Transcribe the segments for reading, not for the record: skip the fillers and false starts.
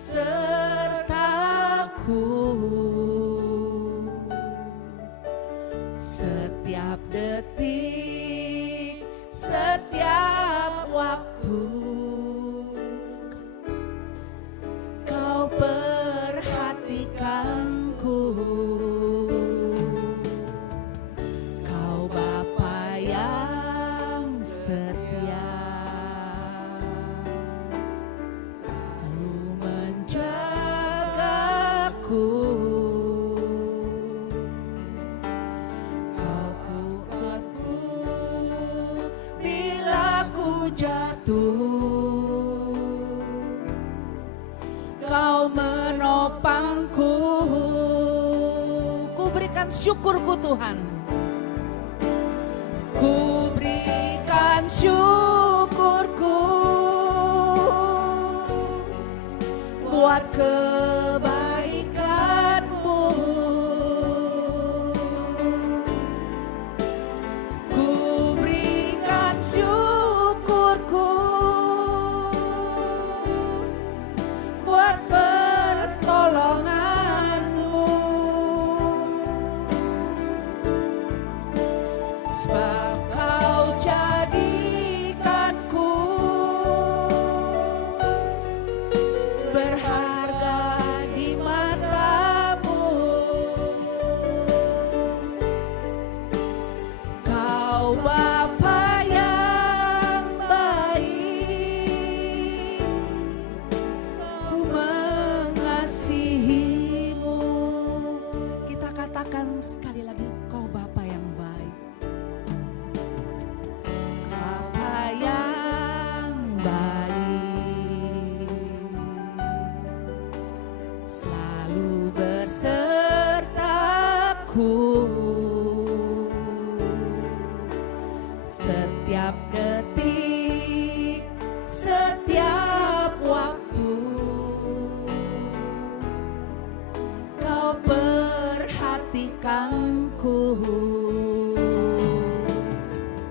sertaku setiap detik, setiap waktu. Kau perhatikanku, Kau Bapa yang setia, selalu menjagaku. Kau kuatku bila ku jatuh, Kau menopangku. Ku berikan syukurku Tuhan, ku berikan syukurku buat kebaikan-Mu. Ku berikan syukurku buat pertolongan-Mu. Sebab Kau jadikanku berharga di mata-Mu. Kau Bapa yang baik, ku mengasihi-Mu. Kita katakan sekali lagi, Kau Bapa yang baik. Bapa yang baik, selalu bersertaku setiap detik, setiap waktu. Kau perhatikanku,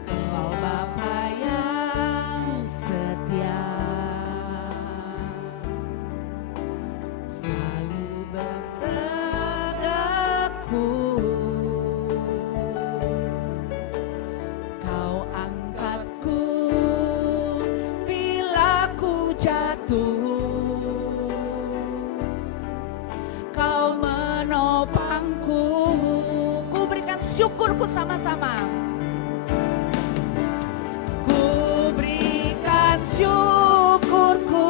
Kau Bapa yang setia, selalu bersertaku. Kau angkatku bila ku jatuh, Kau menopangku. Ku berikan syukurku sama-sama. Ku berikan syukurku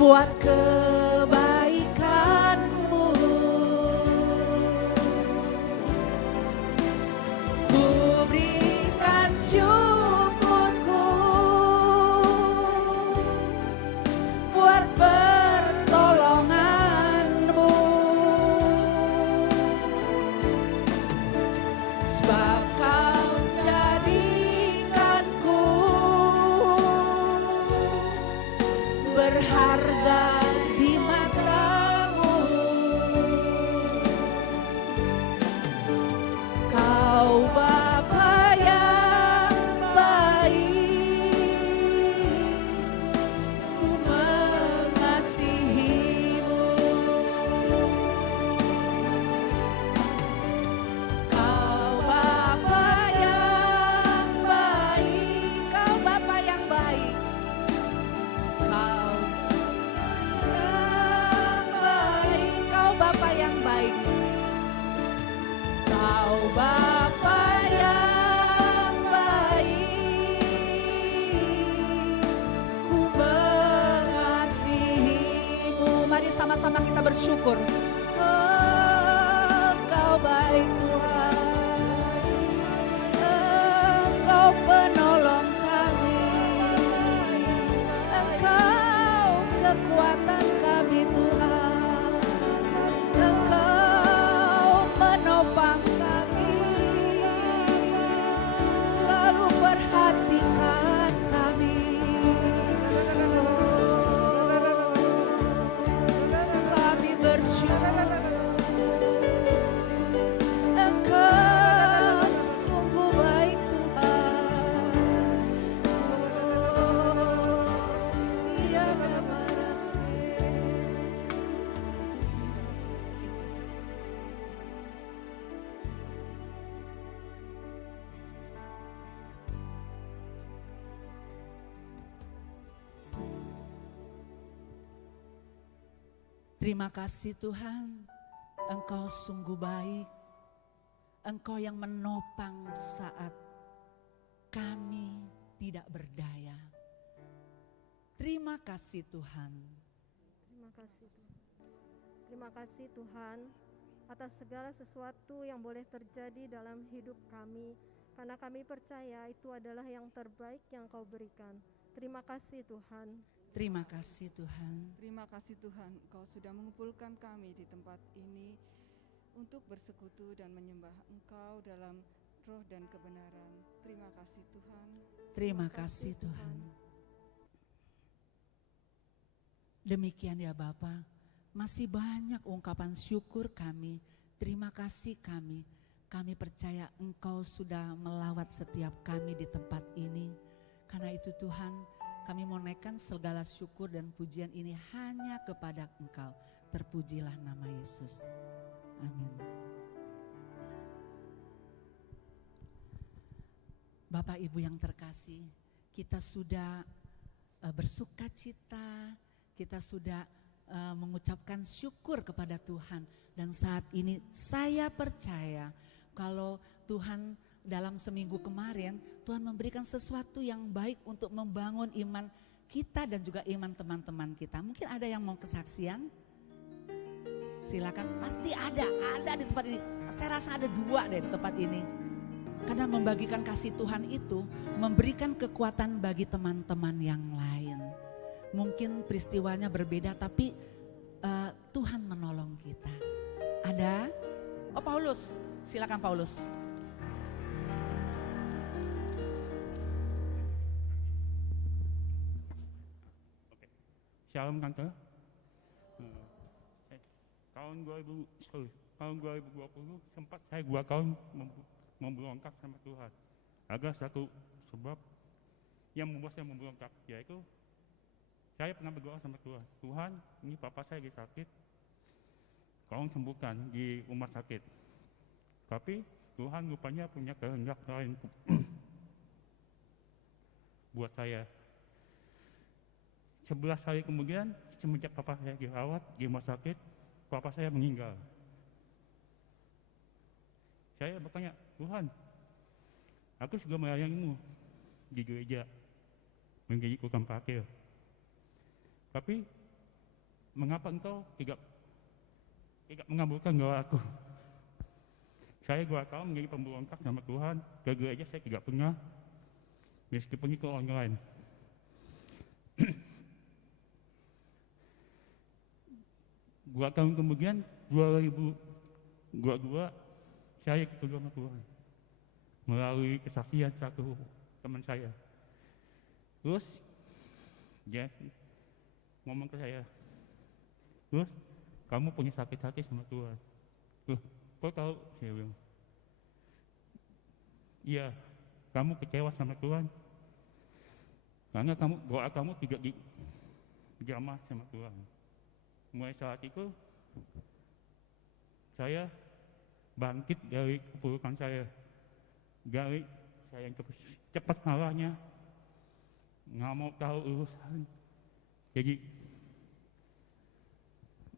buat kebaikan-Mu. Ku berikan syukurku buat pertolongan-Mu. Sebab Kau jadikanku berharga di mata-Mu. Kau Bapa yang baik, ku mengasihi-Mu. Kau Bapa yang baik, Kau Bapa yang baik, Kau yang baik, Kau Bapa yang baik, Kau Bapa yang baik, ku mengasihi-Mu. Mari sama-sama kita bersyukur. Engkau baik Tuhan, Engkau penolong kami, Engkau kekuatan kami Tuhan, Engkau menopang kami, selalu perhatikan kami. Kami bersyukur. Terima kasih Tuhan, Engkau sungguh baik. Engkau yang menopang saat kami tidak berdaya. Terima kasih Tuhan. Terima kasih Tuhan. Terima kasih Tuhan atas segala sesuatu yang boleh terjadi dalam hidup kami, karena kami percaya itu adalah yang terbaik yang Kau berikan. Terima kasih Tuhan. Terima kasih Tuhan. Terima kasih Tuhan, Engkau sudah mengumpulkan kami di tempat ini untuk bersekutu dan menyembah Engkau dalam roh dan kebenaran. Terima kasih Tuhan. Terima kasih Tuhan. Demikian ya Bapa, masih banyak ungkapan syukur kami, terima kasih kami. Kami percaya Engkau sudah melawat setiap kami di tempat ini. Karena itu Tuhan, kami mau naikkan segala syukur dan pujian ini hanya kepada Engkau. Terpujilah nama Yesus. Amin. Bapak Ibu yang terkasih, kita sudah bersuka cita, kita sudah mengucapkan syukur kepada Tuhan. Dan saat ini saya percaya kalau Tuhan dalam seminggu kemarin, Tuhan memberikan sesuatu yang baik untuk membangun iman kita dan juga iman teman-teman kita. Mungkin ada yang mau kesaksian? Silakan, pasti ada di tempat ini. Saya rasa ada 2 deh di tempat ini. Karena membagikan kasih Tuhan itu memberikan kekuatan bagi teman-teman yang lain. Mungkin peristiwanya berbeda tapi Tuhan menolong kita. Ada? Oh Paulus, silakan Paulus. Shalom Tante. Tahun 2020 sempat saya 2 tahun memberontak sama Tuhan. Ada satu sebab yang membuat saya memberontak, yaitu saya pernah berdoa sama Tuhan. Tuhan, ini papa saya lagi sakit, tolong sembuhkan di rumah sakit. Tapi Tuhan rupanya punya kehendak lain buat saya. 11 hari kemudian, semenjak papa saya dirawat di rumah sakit, papa saya meninggal. Saya bertanya, Tuhan, aku sudah melayanimu di gereja, menjadi tukang parkir. Tapi, mengapa engkau tidak mengabulkan doa aku? Saya 2 tahun menjadi pemberontak sama Tuhan, ke gereja saya tidak pernah, meskipun itu online. 2 tahun kemudian, 2022, saya ketemu sama Tuhan melalui kesaksian satu teman saya. Terus dia ngomong ke saya, terus kamu punya sakit hati sama Tuhan. Kok tahu? Saya bilang, iya, kamu kecewa sama Tuhan karena doa kamu tidak dijamah sama Tuhan. Mulai saat itu saya bangkit dari keburukan saya, dari saya yang cepat marahnya, nggak mau tahu urusan, jadi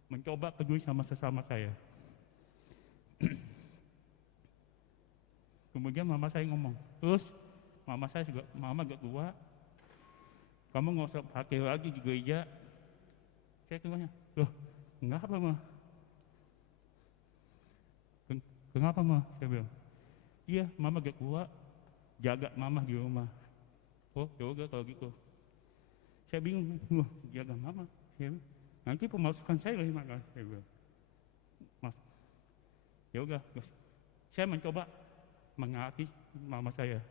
mencoba peduli sama sesama saya. Kemudian mama saya ngomong, terus mama gak tua, kamu nggak usah pakai lagi di gereja. Saya tanya, loh, kenapa mah? Kenapa mah? Saya bilang, iya, mama gak kuat, jaga mama di rumah. Oh, yaudah kalau gitu. Saya bingung, wah, jaga mama. Saya bilang, nanti pemasukan saya dari mana? Saya bilang, mas, yaudah. Saya mencoba mengerti mama saya.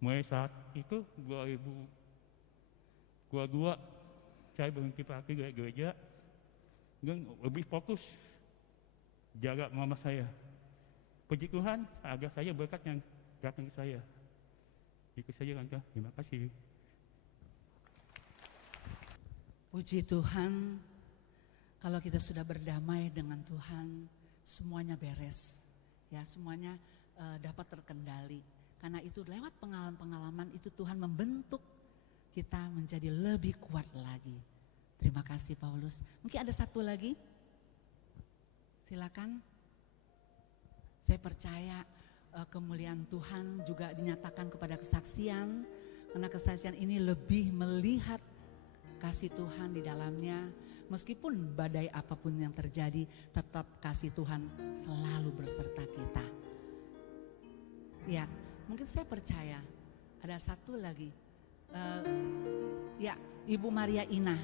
Mulai saat itu 2022 saya berhenti parkir dari gereja dan lebih fokus jaga mama saya. Puji Tuhan, ada saya berkat yang datang ke saya. Itu saja Tante, terima kasih. Puji Tuhan, kalau kita sudah berdamai dengan Tuhan, semuanya beres. Ya, semuanya dapat terkendali. Karena itu lewat pengalaman-pengalaman itu Tuhan membentuk kita menjadi lebih kuat lagi. Terima kasih Paulus. Mungkin ada satu lagi, silakan. Saya percaya kemuliaan Tuhan juga dinyatakan kepada kesaksian, karena kesaksian ini lebih melihat kasih Tuhan di dalamnya. Meskipun badai apapun yang terjadi, tetap kasih Tuhan selalu berserta kita. Ya, mungkin saya percaya ada satu lagi. Ya, Ibu Maria Ina,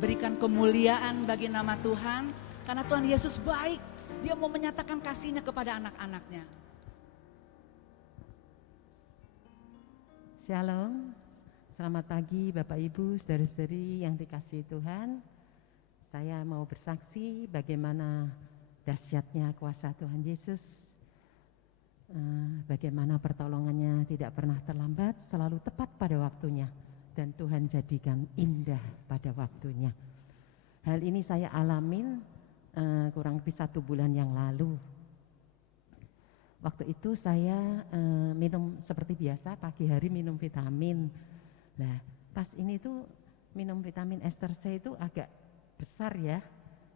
berikan kemuliaan bagi nama Tuhan, karena Tuhan Yesus baik. Dia mau menyatakan kasihnya kepada anak-anaknya. Shalom, selamat pagi Bapak Ibu, saudara-saudari yang dikasihi Tuhan. Saya mau bersaksi bagaimana dahsyatnya kuasa Tuhan Yesus, bagaimana pertolongannya tidak pernah terlambat, selalu tepat pada waktunya, dan Tuhan jadikan indah pada waktunya. Hal ini saya alamin kurang lebih 1 bulan yang lalu. Waktu itu saya minum seperti biasa, pagi hari minum vitamin. Nah, pas ini tuh minum vitamin ester C itu agak besar ya,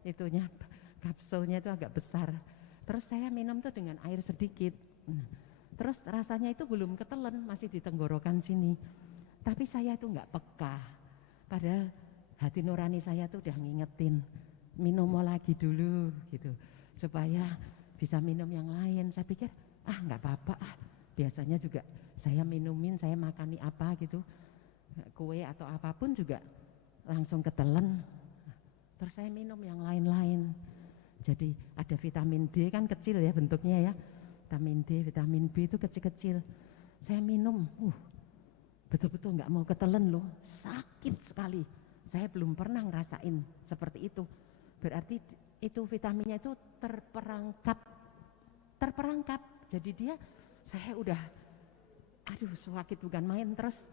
itunya kapsulnya itu agak besar. Terus saya minum tuh dengan air sedikit. Terus rasanya itu belum ketelen, masih di tenggorokan sini. Tapi saya tuh nggak peka. Padahal hati nurani saya tuh udah ngingetin, minum lagi dulu gitu, supaya bisa minum yang lain. Saya pikir nggak apa-apa, biasanya juga saya minumin, saya makani apa gitu, kue atau apapun juga langsung ketelen. Terus saya minum yang lain-lain. Jadi ada vitamin D kan kecil ya bentuknya ya, vitamin D, vitamin B itu kecil-kecil. Saya minum, betul-betul nggak mau ketelen loh, sakit sekali. Saya belum pernah ngerasain seperti itu. Berarti itu vitaminnya itu terperangkap. Jadi saya udah, sakit bukan main. Terus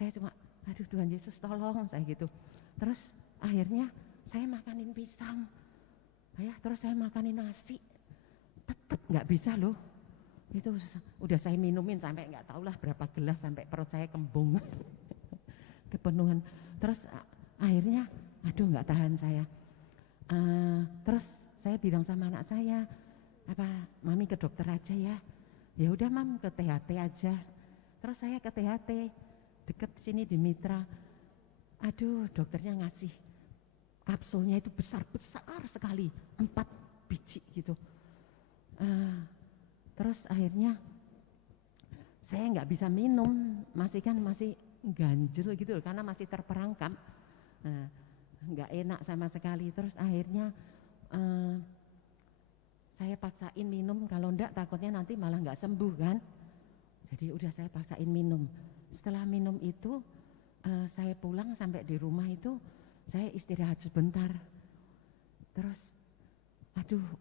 saya cuma, Tuhan Yesus tolong saya gitu. Terus akhirnya saya makanin pisang, terus saya makanin nasi, tetap nggak bisa loh. Itu udah saya minumin sampai nggak tahu lah berapa gelas, sampai perut saya kembung kepenuhan. Terus akhirnya, nggak tahan saya. Terus saya bilang sama anak saya, Mami ke dokter aja ya. Ya udah Mam, ke THT aja. Terus saya ke THT deket sini di Mitra. Dokternya ngasih kapsulnya itu besar-besar sekali, 4 biji gitu. Terus akhirnya saya nggak bisa minum, masih ganjel gitu karena masih terperangkap, nggak enak sama sekali. Terus akhirnya saya paksain minum, kalau enggak takutnya nanti malah nggak sembuh kan. Jadi udah saya paksain minum. Setelah minum itu saya pulang, sampai di rumah itu saya istirahat sebentar. Terus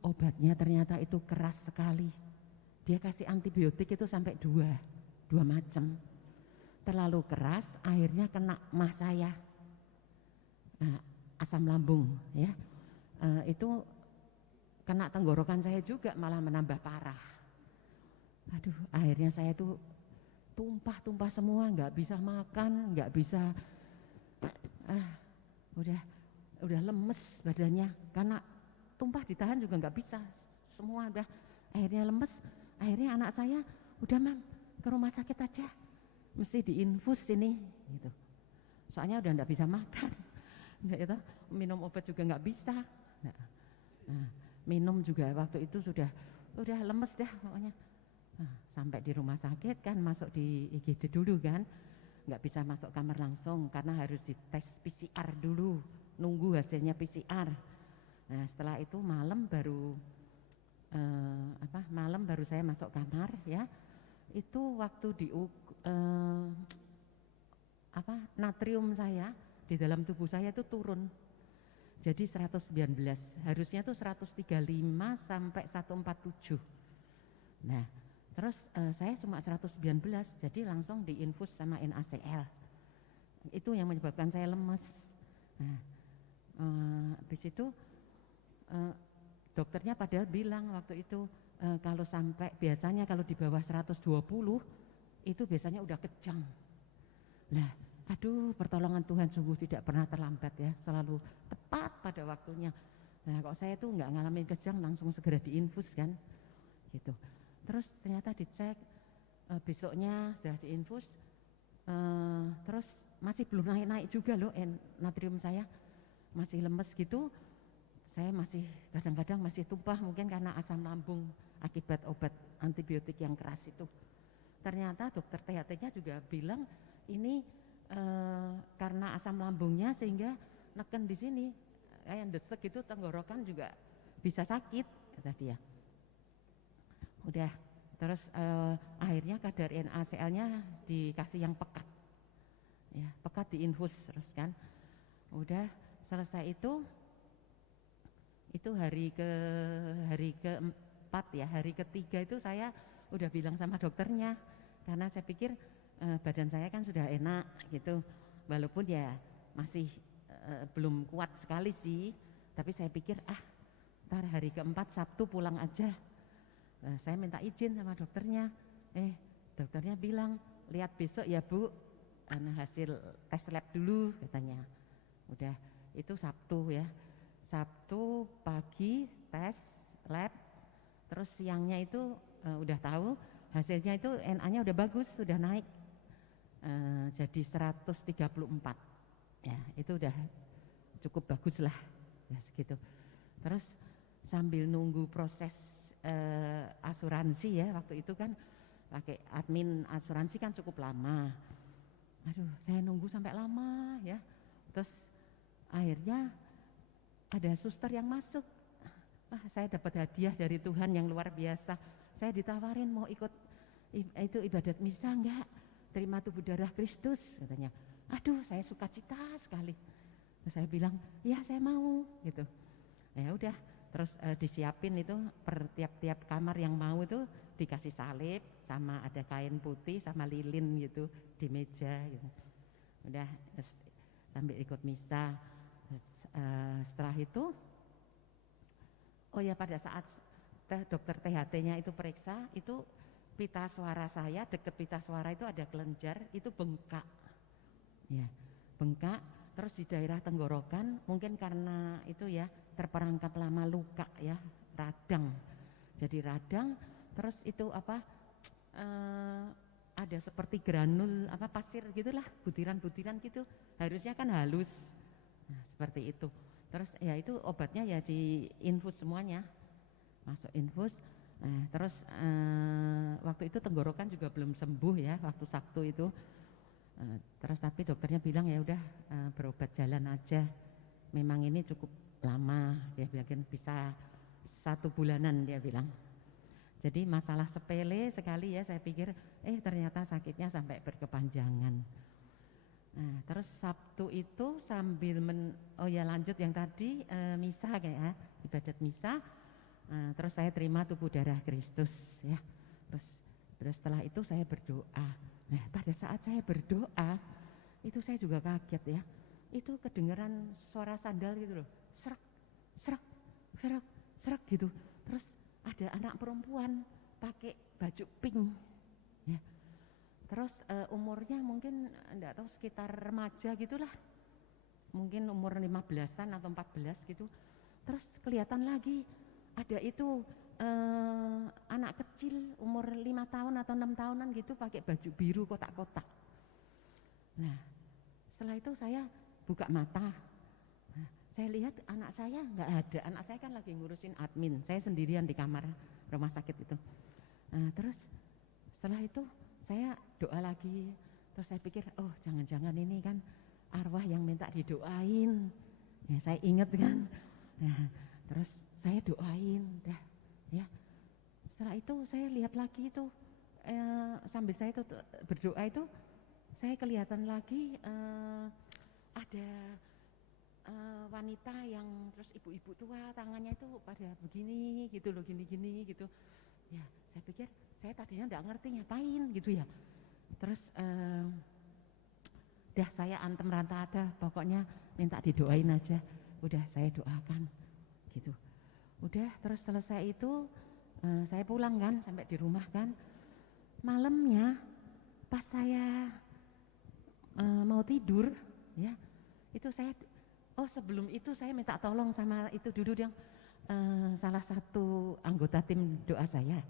obatnya ternyata itu keras sekali. Dia kasih antibiotik itu sampai dua macam. Terlalu keras, akhirnya kena mah saya, asam lambung ya. Itu kena tenggorokan saya juga, malah menambah parah. Akhirnya saya tuh tumpah semua, nggak bisa makan, nggak bisa, udah lemes badannya, karena tumpah ditahan juga nggak bisa, semua udah akhirnya lemes. Akhirnya anak saya, udah Mam, ke rumah sakit aja, mesti diinfus ini gitu. Soalnya udah nggak bisa makan, gitu. Minum obat juga nggak bisa. Minum juga waktu itu sudah lemes dah pokoknya. Sampai di rumah sakit kan, masuk di IGD dulu kan, nggak bisa masuk kamar langsung karena harus dites PCR dulu, nunggu hasilnya PCR. Nah setelah itu malam baru saya masuk kamar ya. Itu waktu natrium saya di dalam tubuh saya itu turun. Jadi 119, harusnya tuh 135 sampai 147. Nah, terus saya cuma 119, jadi langsung diinfus sama NaCl. Itu yang menyebabkan saya lemes. Nah, habis itu dokternya padahal bilang waktu itu kalau sampai, biasanya kalau di bawah 120 itu biasanya udah kejang. Nah, aduh pertolongan Tuhan sungguh tidak pernah terlambat ya, selalu tepat pada waktunya. Nah kok saya tuh nggak ngalamin kejang, langsung segera diinfus kan gitu. Terus ternyata dicek, besoknya sudah diinfus, terus masih belum naik-naik juga loh natrium saya, masih lemes gitu. Saya masih kadang-kadang masih tumpah, mungkin karena asam lambung akibat obat antibiotik yang keras itu. Ternyata dokter THT-nya juga bilang ini karena asam lambungnya sehingga neken di sini kayak desek gitu, tenggorokan juga bisa sakit kata dia. Udah, terus akhirnya kadar NaCl-nya dikasih yang pekat, ya pekat diinfus terus kan. Udah selesai itu hari keempat ya, hari ketiga itu saya udah bilang sama dokternya, karena saya pikir badan saya kan sudah enak gitu, walaupun ya masih belum kuat sekali sih, tapi saya pikir ntar hari keempat Sabtu pulang aja. Saya minta izin sama dokternya, dokternya bilang lihat besok ya Bu, hasil tes lab dulu katanya. Udah itu Sabtu ya, Sabtu pagi tes lab, terus siangnya itu udah tahu hasilnya itu NA-nya udah bagus, sudah naik jadi 134 ya, itu udah cukup bagus lah ya segitu. Terus sambil nunggu proses asuransi ya, waktu itu kan pakai admin asuransi kan cukup lama, aduh saya nunggu sampai lama ya. Terus akhirnya ada suster yang masuk, saya dapat hadiah dari Tuhan yang luar biasa. Saya ditawarin mau ikut itu ibadat misa enggak, terima tubuh darah Kristus katanya. Aduh saya sukacita sekali. Terus saya bilang ya saya mau gitu. Ya udah, terus disiapin itu per tiap-tiap kamar yang mau itu dikasih salib sama ada kain putih sama lilin gitu di meja gitu. Udah terus sambil ikut misa. Setelah itu oh ya, pada saat dokter THT-nya itu periksa, itu pita suara saya, deket pita suara itu ada kelenjar, itu bengkak ya, bengkak. Terus di daerah tenggorokan mungkin karena itu ya terperangkap lama luka ya, radang, jadi radang. Terus itu ada seperti granul pasir gitulah, butiran-butiran gitu, harusnya kan halus. Nah, seperti itu. Terus ya itu obatnya ya diinfus semuanya, masuk infus. Nah, terus waktu itu tenggorokan juga belum sembuh ya, waktu Sabtu itu. Terus tapi dokternya bilang ya udah berobat jalan aja. Memang ini cukup lama, dia bilang bisa 1 bulanan dia bilang. Jadi masalah sepele sekali ya, saya pikir ternyata sakitnya sampai berkepanjangan. Nah, terus Sabtu itu sambil lanjut yang tadi misa kayak ya, ibadat misa. Terus saya terima tubuh darah Kristus ya. Terus setelah itu saya berdoa. Nah, pada saat saya berdoa itu saya juga kaget ya. Itu kedengaran suara sandal gitu loh. Serak, serak, serak, serak gitu. Terus ada anak perempuan pakai baju pink ya. Terus umurnya mungkin enggak tahu, sekitar remaja gitulah, mungkin umur 15-an atau 14 gitu. Terus kelihatan lagi ada itu anak kecil umur 5 tahun atau 6 tahunan gitu pakai baju biru kotak-kotak. Nah setelah itu saya buka mata, nah, saya lihat anak saya enggak ada. Anak saya kan lagi ngurusin admin, saya sendirian di kamar rumah sakit itu. Nah, terus setelah itu saya doa lagi. Terus saya pikir oh jangan-jangan ini kan arwah yang minta didoain ya, saya ingat kan. Nah, terus saya doain dah ya. Setelah itu saya lihat lagi itu sambil saya itu berdoa itu saya kelihatan lagi ada wanita yang terus ibu-ibu tua, tangannya itu pada begini gitu loh, gini-gini gitu ya. Saya pikir saya tadinya enggak ngerti ngapain gitu ya. Terus dah saya antem ranta ada, pokoknya minta didoain aja. Udah saya doakan gitu. Udah terus selesai itu saya pulang kan, sampai di rumah kan. Malamnya pas saya mau tidur, ya itu saya, sebelum itu saya minta tolong sama itu dulu yang salah satu anggota tim doa saya.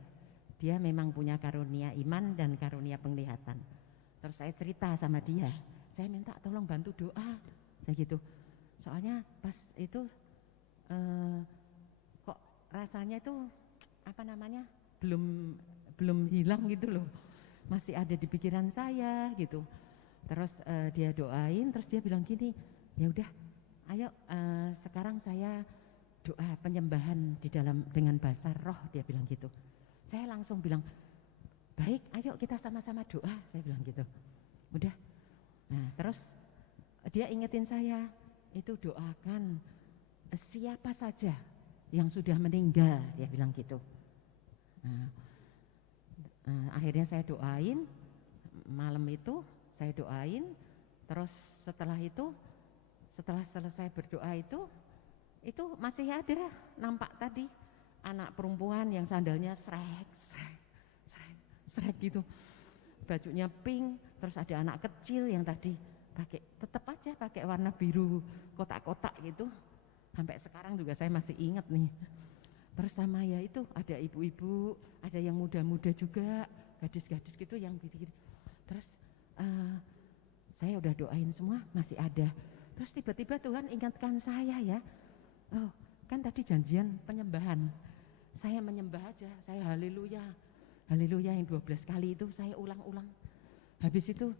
Dia memang punya karunia iman dan karunia penglihatan. Terus saya cerita sama dia, saya minta tolong bantu doa, kayak gitu. Soalnya pas itu kok rasanya itu belum hilang gitu loh, masih ada di pikiran saya gitu. Terus dia doain, terus dia bilang gini, ya udah, ayo sekarang saya doa penyembahan di dalam dengan bahasa roh, dia bilang gitu. Saya langsung bilang, baik, ayo kita sama-sama doa, saya bilang gitu. Udah. Nah, terus dia ingetin saya, itu doakan siapa saja yang sudah meninggal, dia bilang gitu. Nah, akhirnya saya doain, malam itu saya doain, terus setelah selesai berdoa itu masih ada nampak tadi anak perempuan yang sandalnya srek gitu, bajunya pink, terus ada anak kecil yang tadi tetap aja pakai warna biru kotak-kotak gitu, sampai sekarang juga saya masih ingat nih. Terus sama ya itu ada ibu-ibu, ada yang muda-muda juga, gadis-gadis gitu yang gini-gini. Terus saya udah doain semua, masih ada. Terus tiba-tiba Tuhan ingatkan saya ya, kan tadi janjian penyembahan, saya menyembah aja, saya haleluya yang 12 kali itu saya ulang-ulang. Habis itu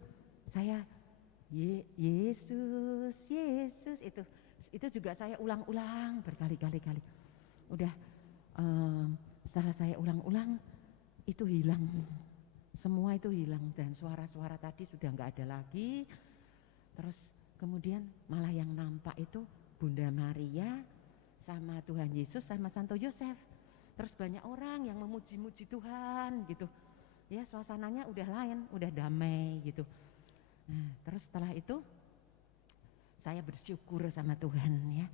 saya Yesus itu juga saya ulang-ulang berkali-kali. Udah setelah saya ulang-ulang itu hilang, semua itu hilang dan suara-suara tadi sudah nggak ada lagi. Terus kemudian malah yang nampak itu Bunda Maria sama Tuhan Yesus sama Santo Yosef. Terus banyak orang yang memuji-muji Tuhan gitu. Ya suasananya udah lain, udah damai gitu. Nah, terus setelah itu saya bersyukur sama Tuhan ya.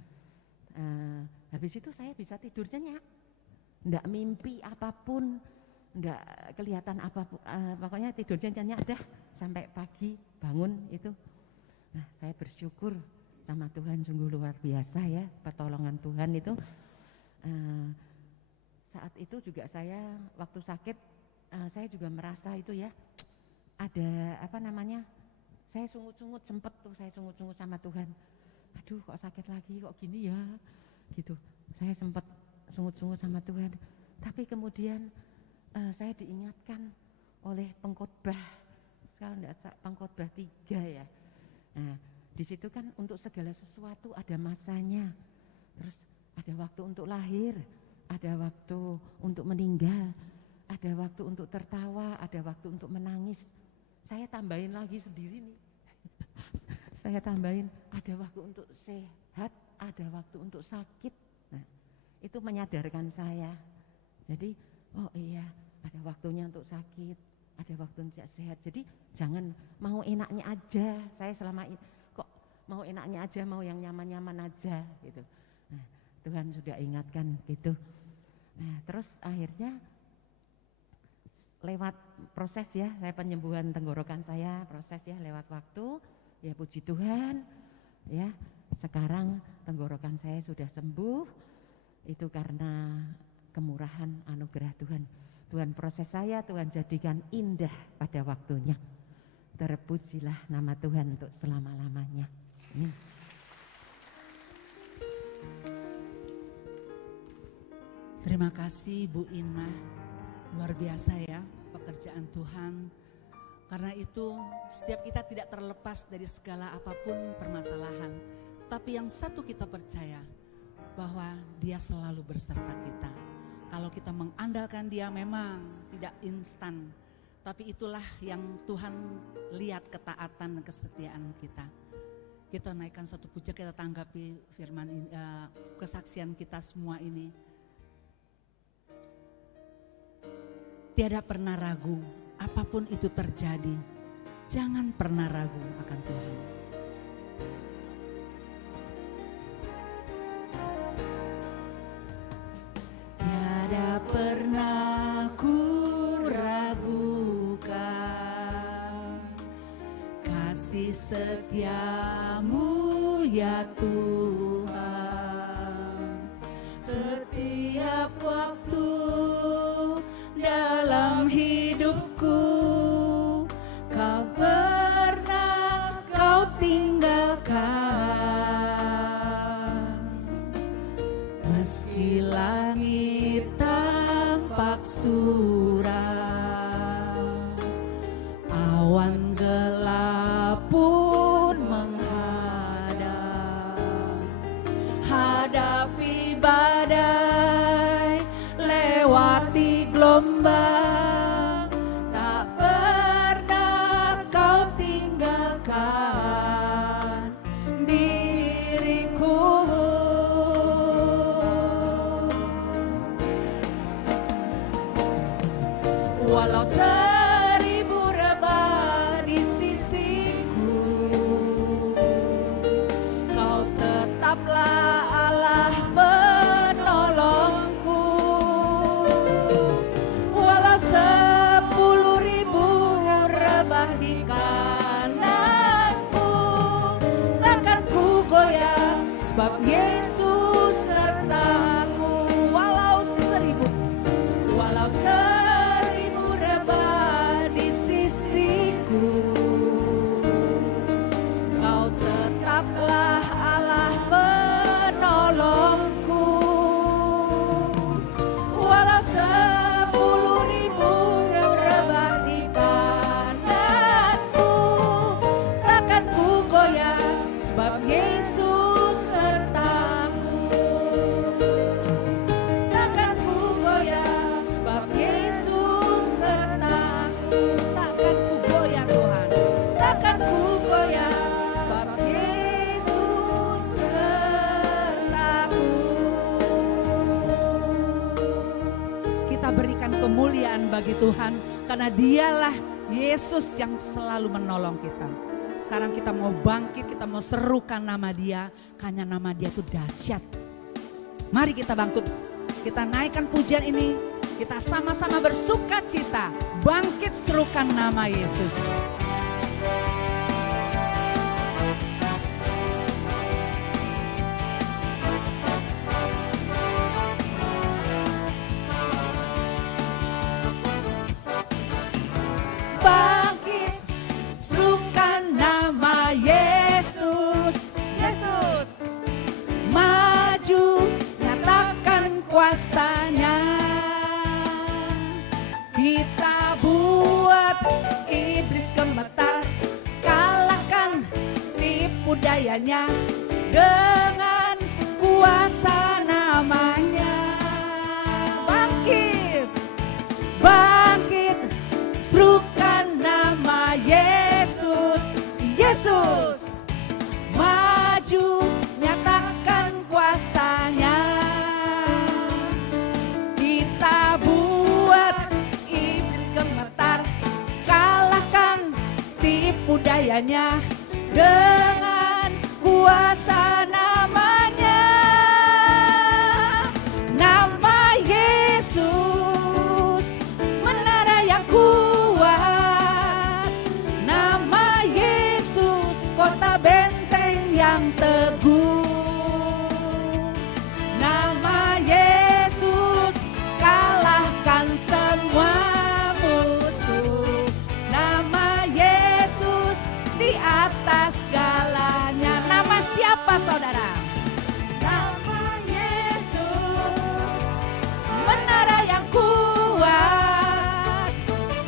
Habis itu saya bisa tidur nyenyak, enggak mimpi apapun, enggak kelihatan apapun, pokoknya tidurnya nyenyak dah sampai pagi bangun itu. Nah, saya bersyukur sama Tuhan, sungguh luar biasa ya pertolongan Tuhan itu. Saat itu juga saya waktu sakit, saya juga merasa itu ya, ada saya sungut-sungut, sempet tuh saya sungut-sungut sama Tuhan. Aduh kok sakit lagi, kok gini ya gitu. Saya sempat sungut-sungut sama Tuhan. Tapi kemudian saya diingatkan oleh pengkhotbah, sekarang pengkhotbah 3 ya. Nah di situ kan untuk segala sesuatu ada masanya. Terus ada waktu untuk lahir, ada waktu untuk meninggal, ada waktu untuk tertawa, ada waktu untuk menangis. Saya tambahin lagi sendiri nih. Saya tambahin ada waktu untuk sehat, ada waktu untuk sakit. Nah, itu menyadarkan saya. Jadi, oh iya, ada waktunya untuk sakit, ada waktu untuk sehat. Jadi, jangan mau enaknya aja. Saya selama ini kok mau enaknya aja, mau yang nyaman-nyaman aja gitu. Nah, Tuhan sudah ingatkan gitu. Nah, terus akhirnya lewat proses ya, saya penyembuhan tenggorokan saya, proses ya lewat waktu, ya puji Tuhan, ya sekarang tenggorokan saya sudah sembuh, itu karena kemurahan anugerah Tuhan. Tuhan proses saya, Tuhan jadikan indah pada waktunya. Terpujilah nama Tuhan untuk selama-lamanya. Amin. Terima kasih Bu Ina, luar biasa ya pekerjaan Tuhan. Karena itu setiap kita tidak terlepas dari segala apapun permasalahan. Tapi yang satu kita percaya bahwa Dia selalu berserta kita. Kalau kita mengandalkan Dia memang tidak instan. Tapi itulah yang Tuhan lihat, ketaatan dan kesetiaan kita. Kita naikkan satu puja, kita tanggapi firman ini, kesaksian kita semua ini. Tiada pernah ragu, apapun itu terjadi, jangan pernah ragu akan Tuhan. Tiada pernah ku ragukan kasih setiamu ya Tuhan, setiap waktu dalam hidupku Kau pernah Kau tinggalkan. Meski langit tampak suram, awan gelap pun menghadang, hadapi badai, lewati gelombang, tak pernah Kau tinggalkan diriku. Walau seribu rebah di sisiku, Kau tetaplah Allah penolongku. Walau 10.000 rebah di kananku, takkan ku goyah sebab Yesus sertaku. Walau 1000 rebah di sisiku, Kau tetaplah Allah penolongku. Walau 10.000 rebah di kananku, takkan ku goyah sebab Yesus sertaku. Takkan ku goyah sebab Yesus sertaku. Takkan ku goyah Tuhan, takkan ku goyah sebab Yesus sertaku. Kita berikan kemuliaan bagi Tuhan karena Dialah Yesus yang selalu menolong kita. Sekarang kita mau bangkit, kita mau serukan nama Dia karena nama Dia itu dahsyat. Mari kita bangkit, kita naikkan pujian ini, kita sama-sama bersukacita, bangkit serukan nama Yesus. Bangkit, serukan nama Yesus, Yesus. Maju, nyatakan kuasanya. Kita buat iblis gemetar, kalahkan tipu dayanya dengan kuasa namanya. Bangkit, bangkit, serukan nama Yesus, Yesus. Maju, nyatakan kuasanya. Kita buat iblis gemetar, kalahkan tipu dayanya dengan kuasa namanya. Nama Yesus, menara yang kuat. Nama Yesus, kota benteng yang teguh. Nama Yesus, kalahkan semua musuh. Nama Yesus, di atas segalanya. Nama siapa saudara? Nama Yesus, menara yang kuat.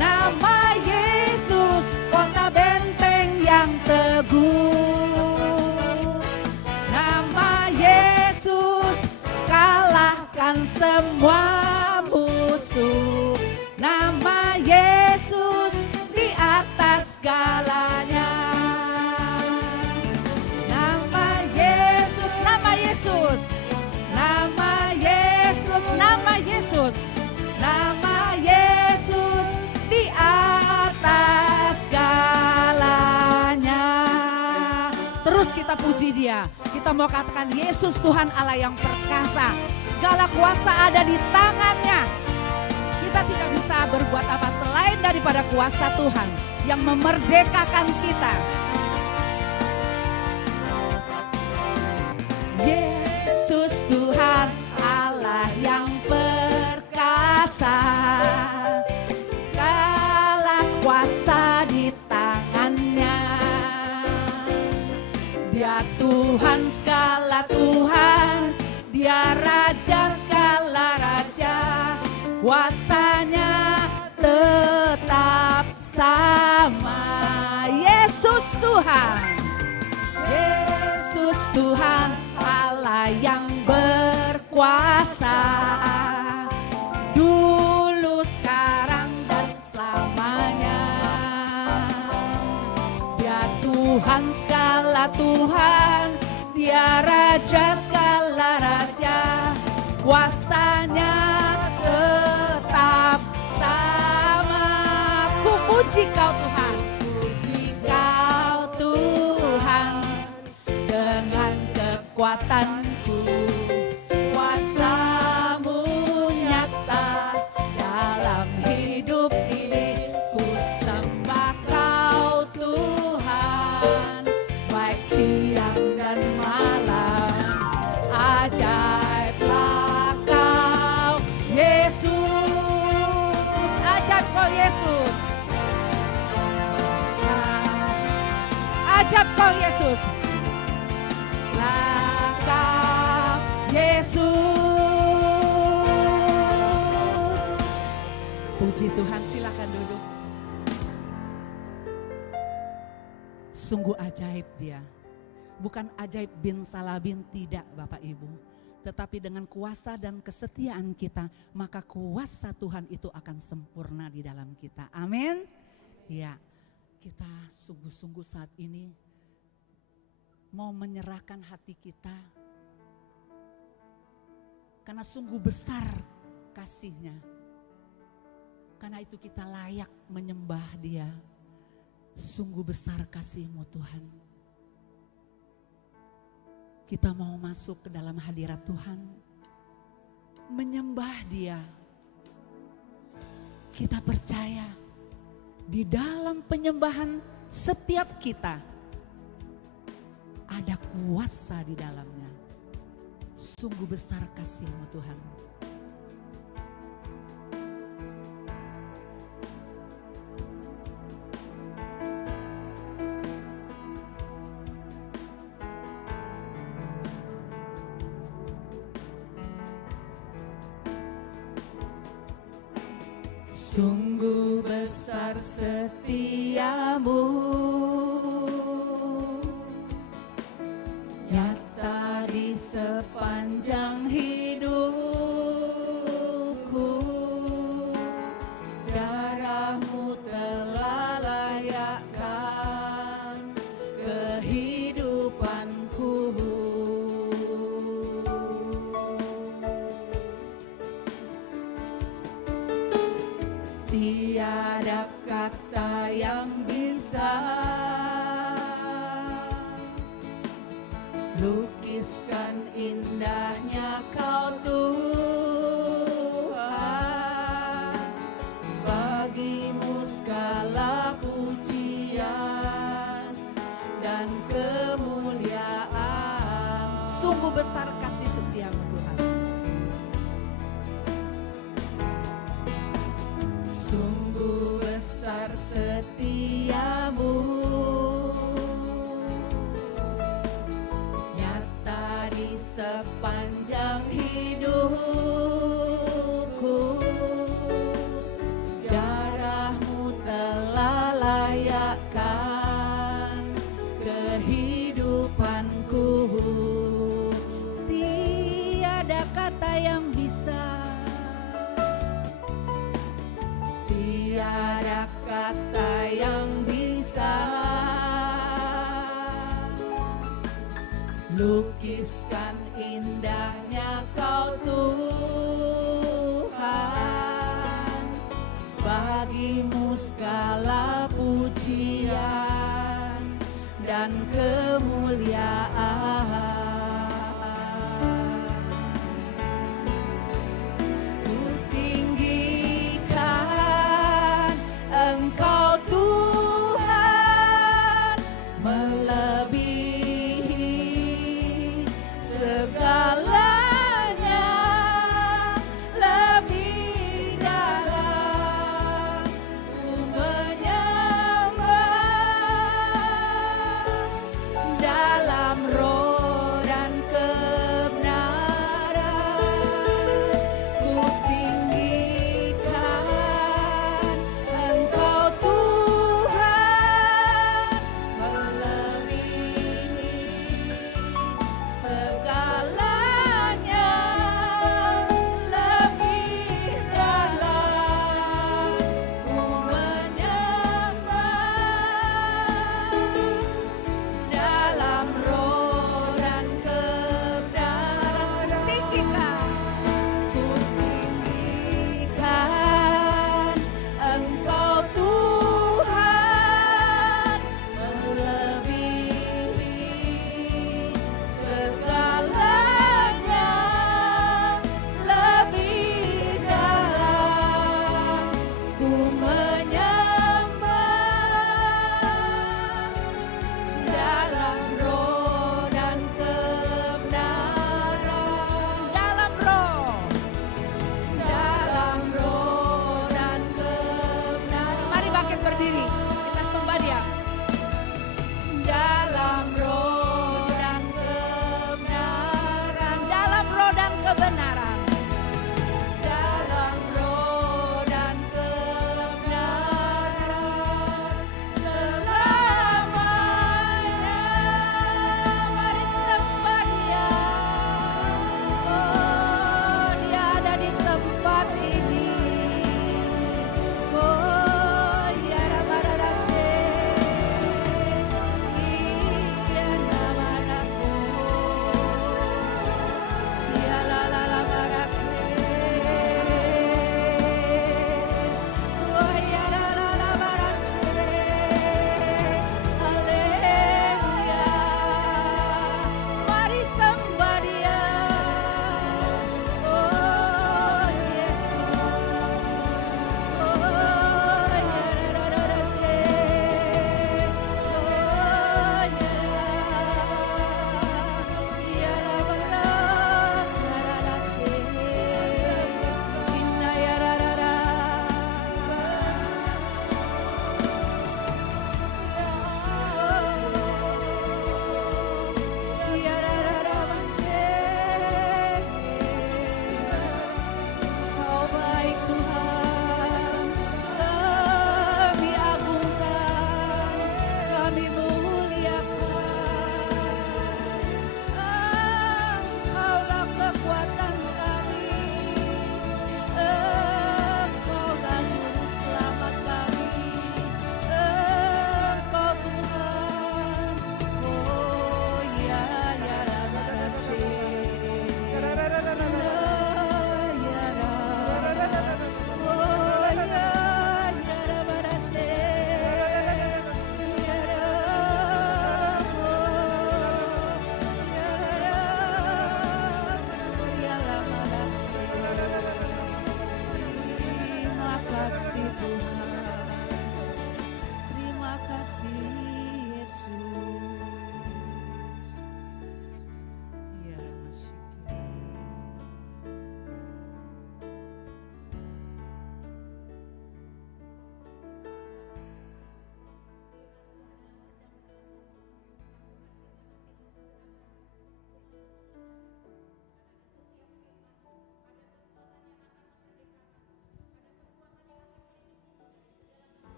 Nama Yesus, kota benteng yang teguh. Nama Yesus, kalahkan semua musuh. Nama Yesus, di atas segalanya. Nama Yesus, nama Yesus, nama Yesus, nama Yesus, nama Yesus, di atas segalanya. Terus kita puji Dia. Kita mau katakan Yesus Tuhan Allah yang perkasa. Segala kuasa ada di tangannya. Kita tidak bisa berbuat apa selain daripada kuasa Tuhan yang memerdekakan kita. Yesus Tuhan Allah yang perkasa, segala kuasa di tangannya. Dia Tuhan segala Tuhan, Dia Raja segala Raja, kuasanya tetap sama. Yesus Tuhan, Yesus Tuhan Allah yang berkuasa, dulu sekarang dan selamanya. Dia Tuhan segala Tuhan, Dia Raja segala Raja, kuasanya tetap sama. Ku puji Kau Tuhan, puji Kau Tuhan, dengan kekuatanku, kuasa-Mu nyata dalam hidup ini. Ku sembah Kau Tuhan, baik siang dan malam. Ajaiblah Kau Yesus, ajaib Kau Yesus, ajaib Kau Yesus. Kau Yesus. Puji Tuhan, silakan duduk. Sungguh ajaib Dia. Bukan ajaib bin salabin, tidak Bapak Ibu. Tetapi dengan kuasa dan kesetiaan kita, maka kuasa Tuhan itu akan sempurna di dalam kita. Amin. Ya, kita sungguh-sungguh saat ini mau menyerahkan hati kita, karena sungguh besar kasih-Nya. Karena itu kita layak menyembah Dia. Sungguh besar kasih-Mu Tuhan. Kita mau masuk ke dalam hadirat Tuhan, menyembah Dia. Kita percaya di dalam penyembahan setiap kita ada kuasa di dalamnya. Sungguh besar kasih-Mu Tuhan. Sungguh besar setia-Mu, nyata di sepanjang hidupku. Darah-Mu telah layakkan kehidupanku. Tiada kata yang bisa lukiskan indahnya Kau Tuhan. Bagi-Mu segala pujian dan kemuliaan. Sungguh besar kasih setia-Mu Tuhan. Sungguh besar setia-Mu, nyata di sepanjang hidupku. Darah-Mu telah layakkan kehidupanku. Tiada kata yang bisa, tiada kata yang bisa lukiskan indahnya Kau Tuhan. Bagi-Mu segala pujian dan kemuliaan. Ku tinggikan Engkau Tuhan.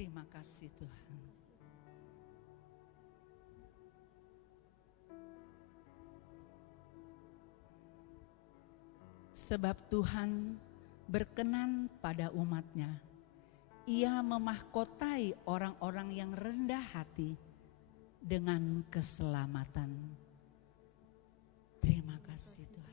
Terima kasih Tuhan. Sebab Tuhan berkenan pada umat-Nya. Ia memahkotai orang-orang yang rendah hati dengan keselamatan. Terima kasih Tuhan.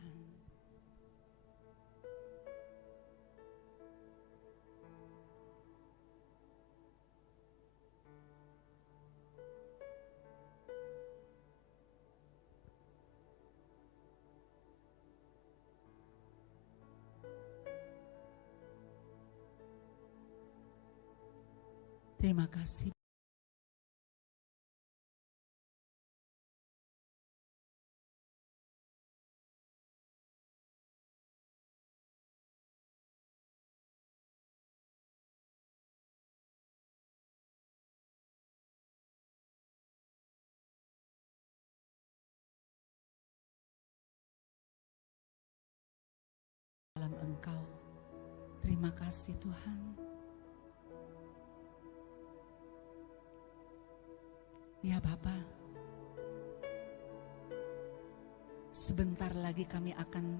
Terima kasih. Dalam Engkau. Terima kasih Tuhan. Ya Bapa, sebentar lagi kami akan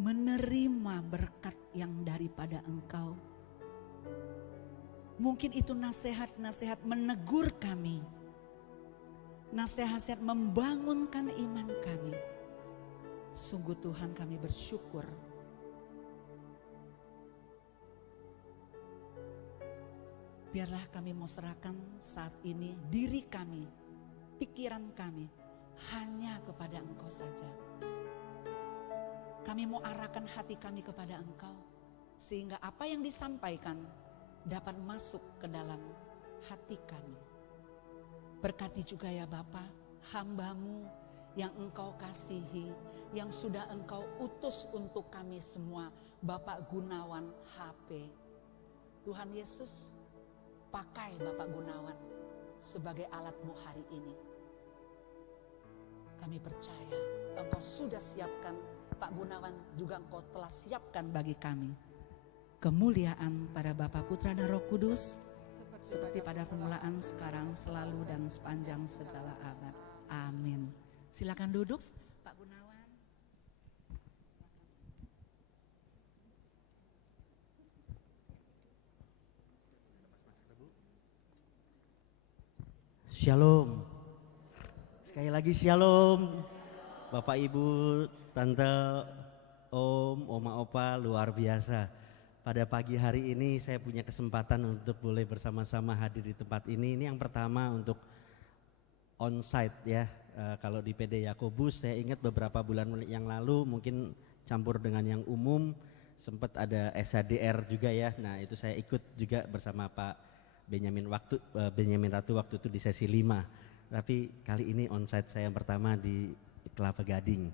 menerima berkat yang daripada Engkau. Mungkin itu nasihat-nasihat menegur kami, nasihat-nasihat membangunkan iman kami. Sungguh Tuhan kami bersyukur. Biarlah kami mau serahkan saat ini diri kami, pikiran kami hanya kepada Engkau saja. Kami mau arahkan hati kami kepada Engkau, sehingga apa yang disampaikan dapat masuk ke dalam hati kami. Berkati juga ya Bapa, hamba-Mu yang Engkau kasihi, yang sudah Engkau utus untuk kami semua, Bapak Gunawan HP. Tuhan Yesus, pakai Bapak Gunawan sebagai alat-Mu hari ini. Kami percaya Engkau sudah siapkan Pak Gunawan, juga Engkau telah siapkan bagi kami kemuliaan pada Bapa, Putra dan Roh Kudus, seperti pada permulaan, sekarang, selalu, dan sepanjang segala abad. Amin. Silakan duduk Pak Gunawan. Shalom. Sekali lagi shalom. Bapak Ibu, Tante, Om, Oma, Opa, luar biasa. Pada pagi hari ini saya punya kesempatan untuk boleh bersama-sama hadir di tempat ini. Ini yang pertama untuk on-site ya. Kalau di PD Yakobus saya ingat beberapa bulan yang lalu mungkin campur dengan yang umum. Sempat ada SHDR juga ya. Nah itu saya ikut juga bersama Pak Benyamin Ratu waktu itu di sesi 5. Tapi kali ini onsite saya yang pertama di Kelapa Gading.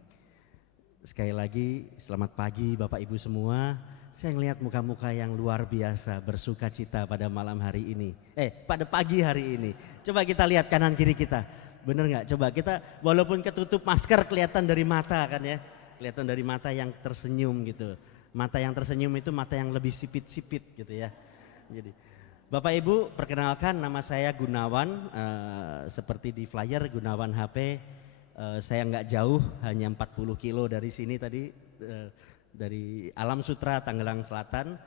Sekali lagi selamat pagi Bapak Ibu semua. Saya ngelihat muka-muka yang luar biasa bersuka cita pada malam hari ini. Pada pagi hari ini. Coba kita lihat kanan kiri kita. Bener nggak? Coba kita walaupun ketutup masker kelihatan dari mata kan ya. Kelihatan dari mata yang tersenyum gitu. Mata yang tersenyum itu mata yang lebih sipit-sipit gitu ya. Jadi Bapak Ibu, perkenalkan nama saya Gunawan, seperti di flyer Gunawan HP. Saya nggak jauh, hanya 40 kilo dari sini tadi, dari Alam Sutra, Tangerang Selatan.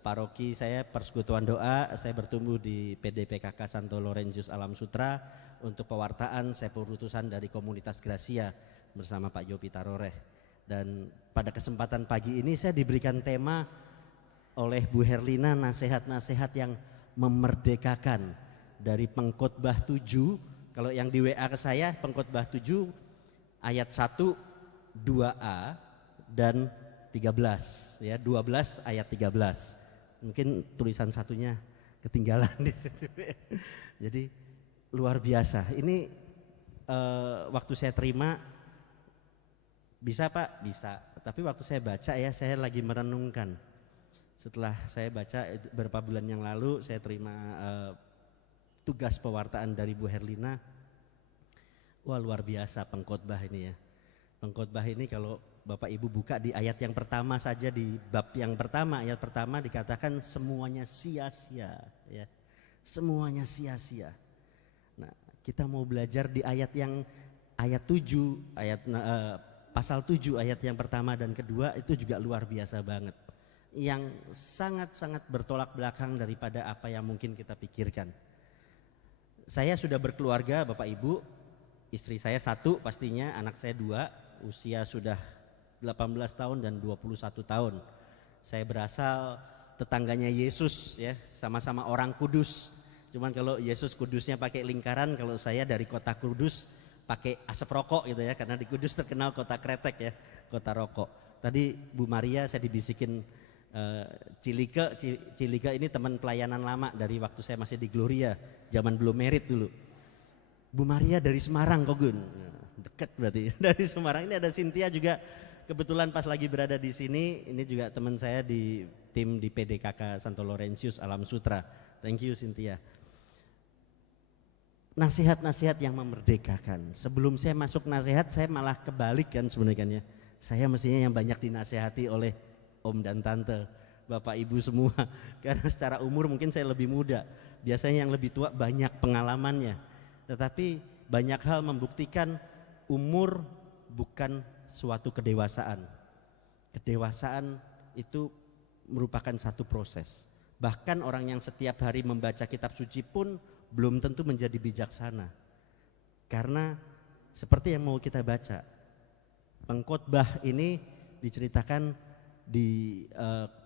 Paroki saya Persekutuan Doa, saya bertumbuh di PDPKK Santo Laurentius Alam Sutra. Untuk pewartaan saya perutusan dari komunitas Gracia bersama Pak Yopi Taroreh. Dan pada kesempatan pagi ini saya diberikan tema oleh Bu Herlina, nasihat-nasihat yang memerdekakan, dari Pengkhotbah 7. Kalau yang di WA ke saya, Pengkhotbah 7 ayat 1, 2a dan 13 ya, 12 ayat 13. Mungkin tulisan satunya ketinggalan di situ. Jadi luar biasa. Ini waktu saya terima, bisa Pak? Bisa. Tapi waktu saya baca ya, saya lagi merenungkan. Setelah saya baca beberapa bulan yang lalu, saya terima tugas pewartaan dari Bu Herlina. Wah luar biasa pengkhotbah ini ya. Pengkhotbah ini kalau Bapak Ibu buka di ayat yang pertama saja, di bab yang pertama, ayat pertama dikatakan semuanya sia-sia ya. semuanya sia-sia. Nah, kita mau belajar di ayat 7, pasal 7 ayat yang pertama dan kedua itu juga luar biasa banget. Yang sangat-sangat bertolak belakang daripada apa yang mungkin kita pikirkan. Saya sudah berkeluarga Bapak Ibu, istri saya 1 pastinya, anak saya 2, usia sudah 18 tahun dan 21 tahun. Saya berasal tetangganya Yesus ya, sama-sama orang Kudus. Cuman kalau Yesus Kudusnya pakai lingkaran, kalau saya dari kota Kudus pakai asap rokok gitu ya, karena di Kudus terkenal kota kretek ya, kota rokok. Tadi Bu Maria saya dibisikin Cilike ini teman pelayanan lama dari waktu saya masih di Gloria, zaman belum merit dulu. Bu Maria dari Semarang kok Gun, deket berarti dari Semarang. Ini ada Cynthia juga kebetulan pas lagi berada di sini, ini juga teman saya di tim di PDKK Santo Laurentius Alam Sutra. Thank you Cynthia. Nasihat-nasihat yang memerdekakan. Sebelum saya masuk nasihat, saya malah kebalik kan sebenarnya. Saya mestinya yang banyak dinasehati oleh om dan tante, bapak ibu semua. Karena secara umur mungkin saya lebih muda. Biasanya yang lebih tua banyak pengalamannya. Tetapi banyak hal membuktikan umur bukan suatu kedewasaan. Kedewasaan itu merupakan satu proses. Bahkan orang yang setiap hari membaca kitab suci pun belum tentu menjadi bijaksana. Karena seperti yang mau kita baca, pengkhotbah ini diceritakan di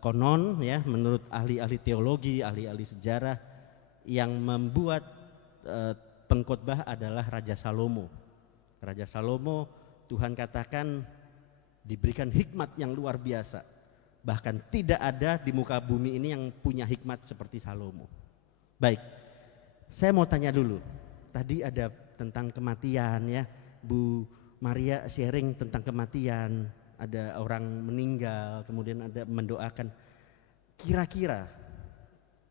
konon ya, menurut ahli-ahli teologi, ahli-ahli sejarah, yang membuat pengkhotbah adalah Raja Salomo. Raja Salomo, Tuhan katakan diberikan hikmat yang luar biasa. Bahkan tidak ada di muka bumi ini yang punya hikmat seperti Salomo. Baik, saya mau tanya dulu, tadi ada tentang kematian ya, Bu Maria sharing tentang kematian, ada orang meninggal, kemudian ada mendoakan. Kira-kira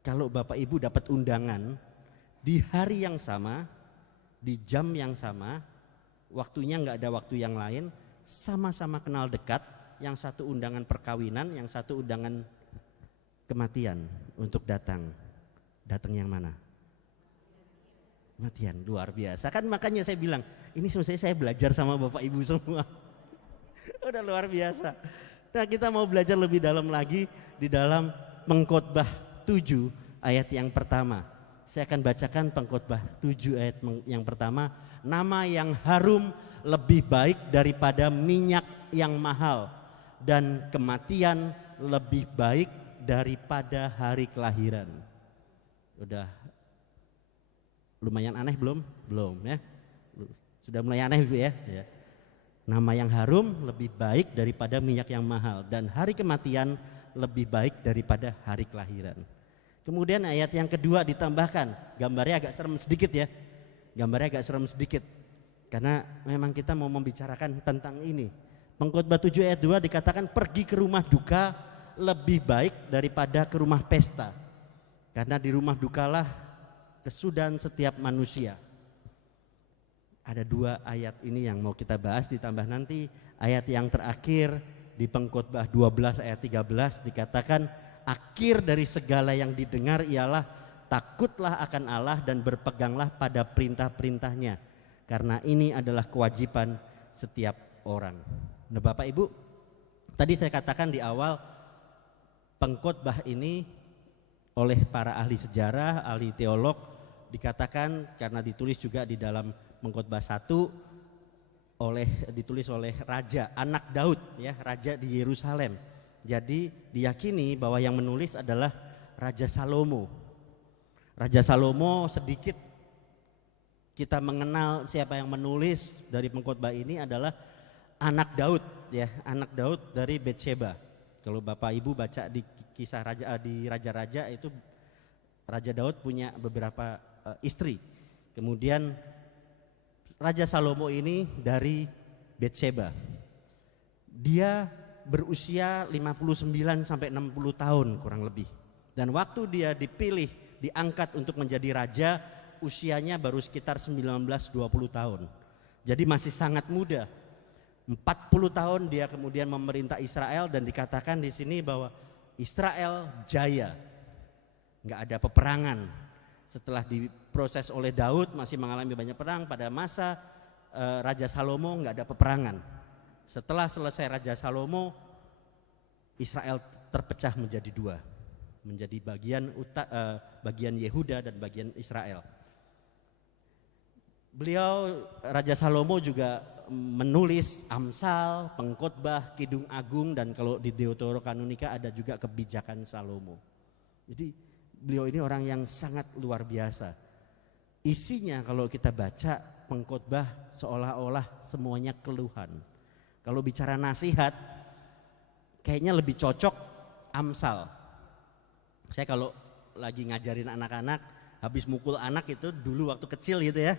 kalau Bapak Ibu dapat undangan di hari yang sama, di jam yang sama, waktunya nggak ada waktu yang lain, sama-sama kenal dekat, yang satu undangan perkawinan, yang satu undangan kematian untuk datang yang mana? Kematian, luar biasa kan, makanya saya bilang ini sebenarnya saya belajar sama Bapak Ibu semua. Udah luar biasa. Nah, kita mau belajar lebih dalam lagi di dalam pengkhotbah 7 ayat yang pertama. Saya akan bacakan pengkhotbah 7 ayat yang pertama. Nama yang harum lebih baik daripada minyak yang mahal, dan kematian lebih baik daripada hari kelahiran. Udah lumayan aneh belum? Belum ya. Sudah mulai aneh Bu ya. Ya. Nama yang harum lebih baik daripada minyak yang mahal, dan hari kematian lebih baik daripada hari kelahiran. Kemudian ayat yang kedua ditambahkan, gambarnya agak serem sedikit ya. Gambarnya agak serem sedikit. Karena memang kita mau membicarakan tentang ini. Pengkhotbah 7 ayat 2 dikatakan pergi ke rumah duka lebih baik daripada ke rumah pesta. Karena di rumah dukalah kesudahan setiap manusia. Ada 2 ayat ini yang mau kita bahas, ditambah nanti ayat yang terakhir di pengkhotbah 12 ayat 13 dikatakan akhir dari segala yang didengar ialah takutlah akan Allah dan berpeganglah pada perintah-perintahnya, karena ini adalah kewajiban setiap orang. Nah Bapak Ibu, tadi saya katakan di awal pengkhotbah ini oleh para ahli sejarah, ahli teolog dikatakan karena ditulis juga di dalam pengkhotbah 1 ditulis oleh raja, anak Daud ya, raja di Yerusalem. Jadi diyakini bahwa yang menulis adalah Raja Salomo. Raja Salomo, sedikit kita mengenal siapa yang menulis dari pengkhotbah ini adalah anak Daud ya, anak Daud dari Betsheba. Kalau Bapak Ibu baca di kisah raja di raja-raja itu Raja Daud punya beberapa istri. Kemudian Raja Salomo ini dari Betsheba. Dia berusia 59 sampai 60 tahun kurang lebih. Dan waktu dia dipilih, diangkat untuk menjadi raja, usianya baru sekitar 19-20 tahun. Jadi masih sangat muda. 40 tahun dia kemudian memerintah Israel, dan dikatakan di sini bahwa Israel jaya. Enggak ada peperangan setelah diproses oleh Daud masih mengalami banyak perang. Pada masa Raja Salomo nggak ada peperangan. Setelah selesai Raja Salomo, Israel terpecah menjadi dua, menjadi bagian Yehuda dan bagian Israel. Beliau Raja Salomo juga menulis Amsal, Pengkhotbah, Kidung Agung, dan kalau di Deuterokanonika ada juga Kebijakan Salomo. Jadi beliau ini orang yang sangat luar biasa. Isinya kalau kita baca Pengkhotbah seolah-olah semuanya keluhan. Kalau bicara nasihat kayaknya lebih cocok Amsal. Saya kalau lagi ngajarin anak-anak, habis mukul anak itu dulu waktu kecil gitu ya,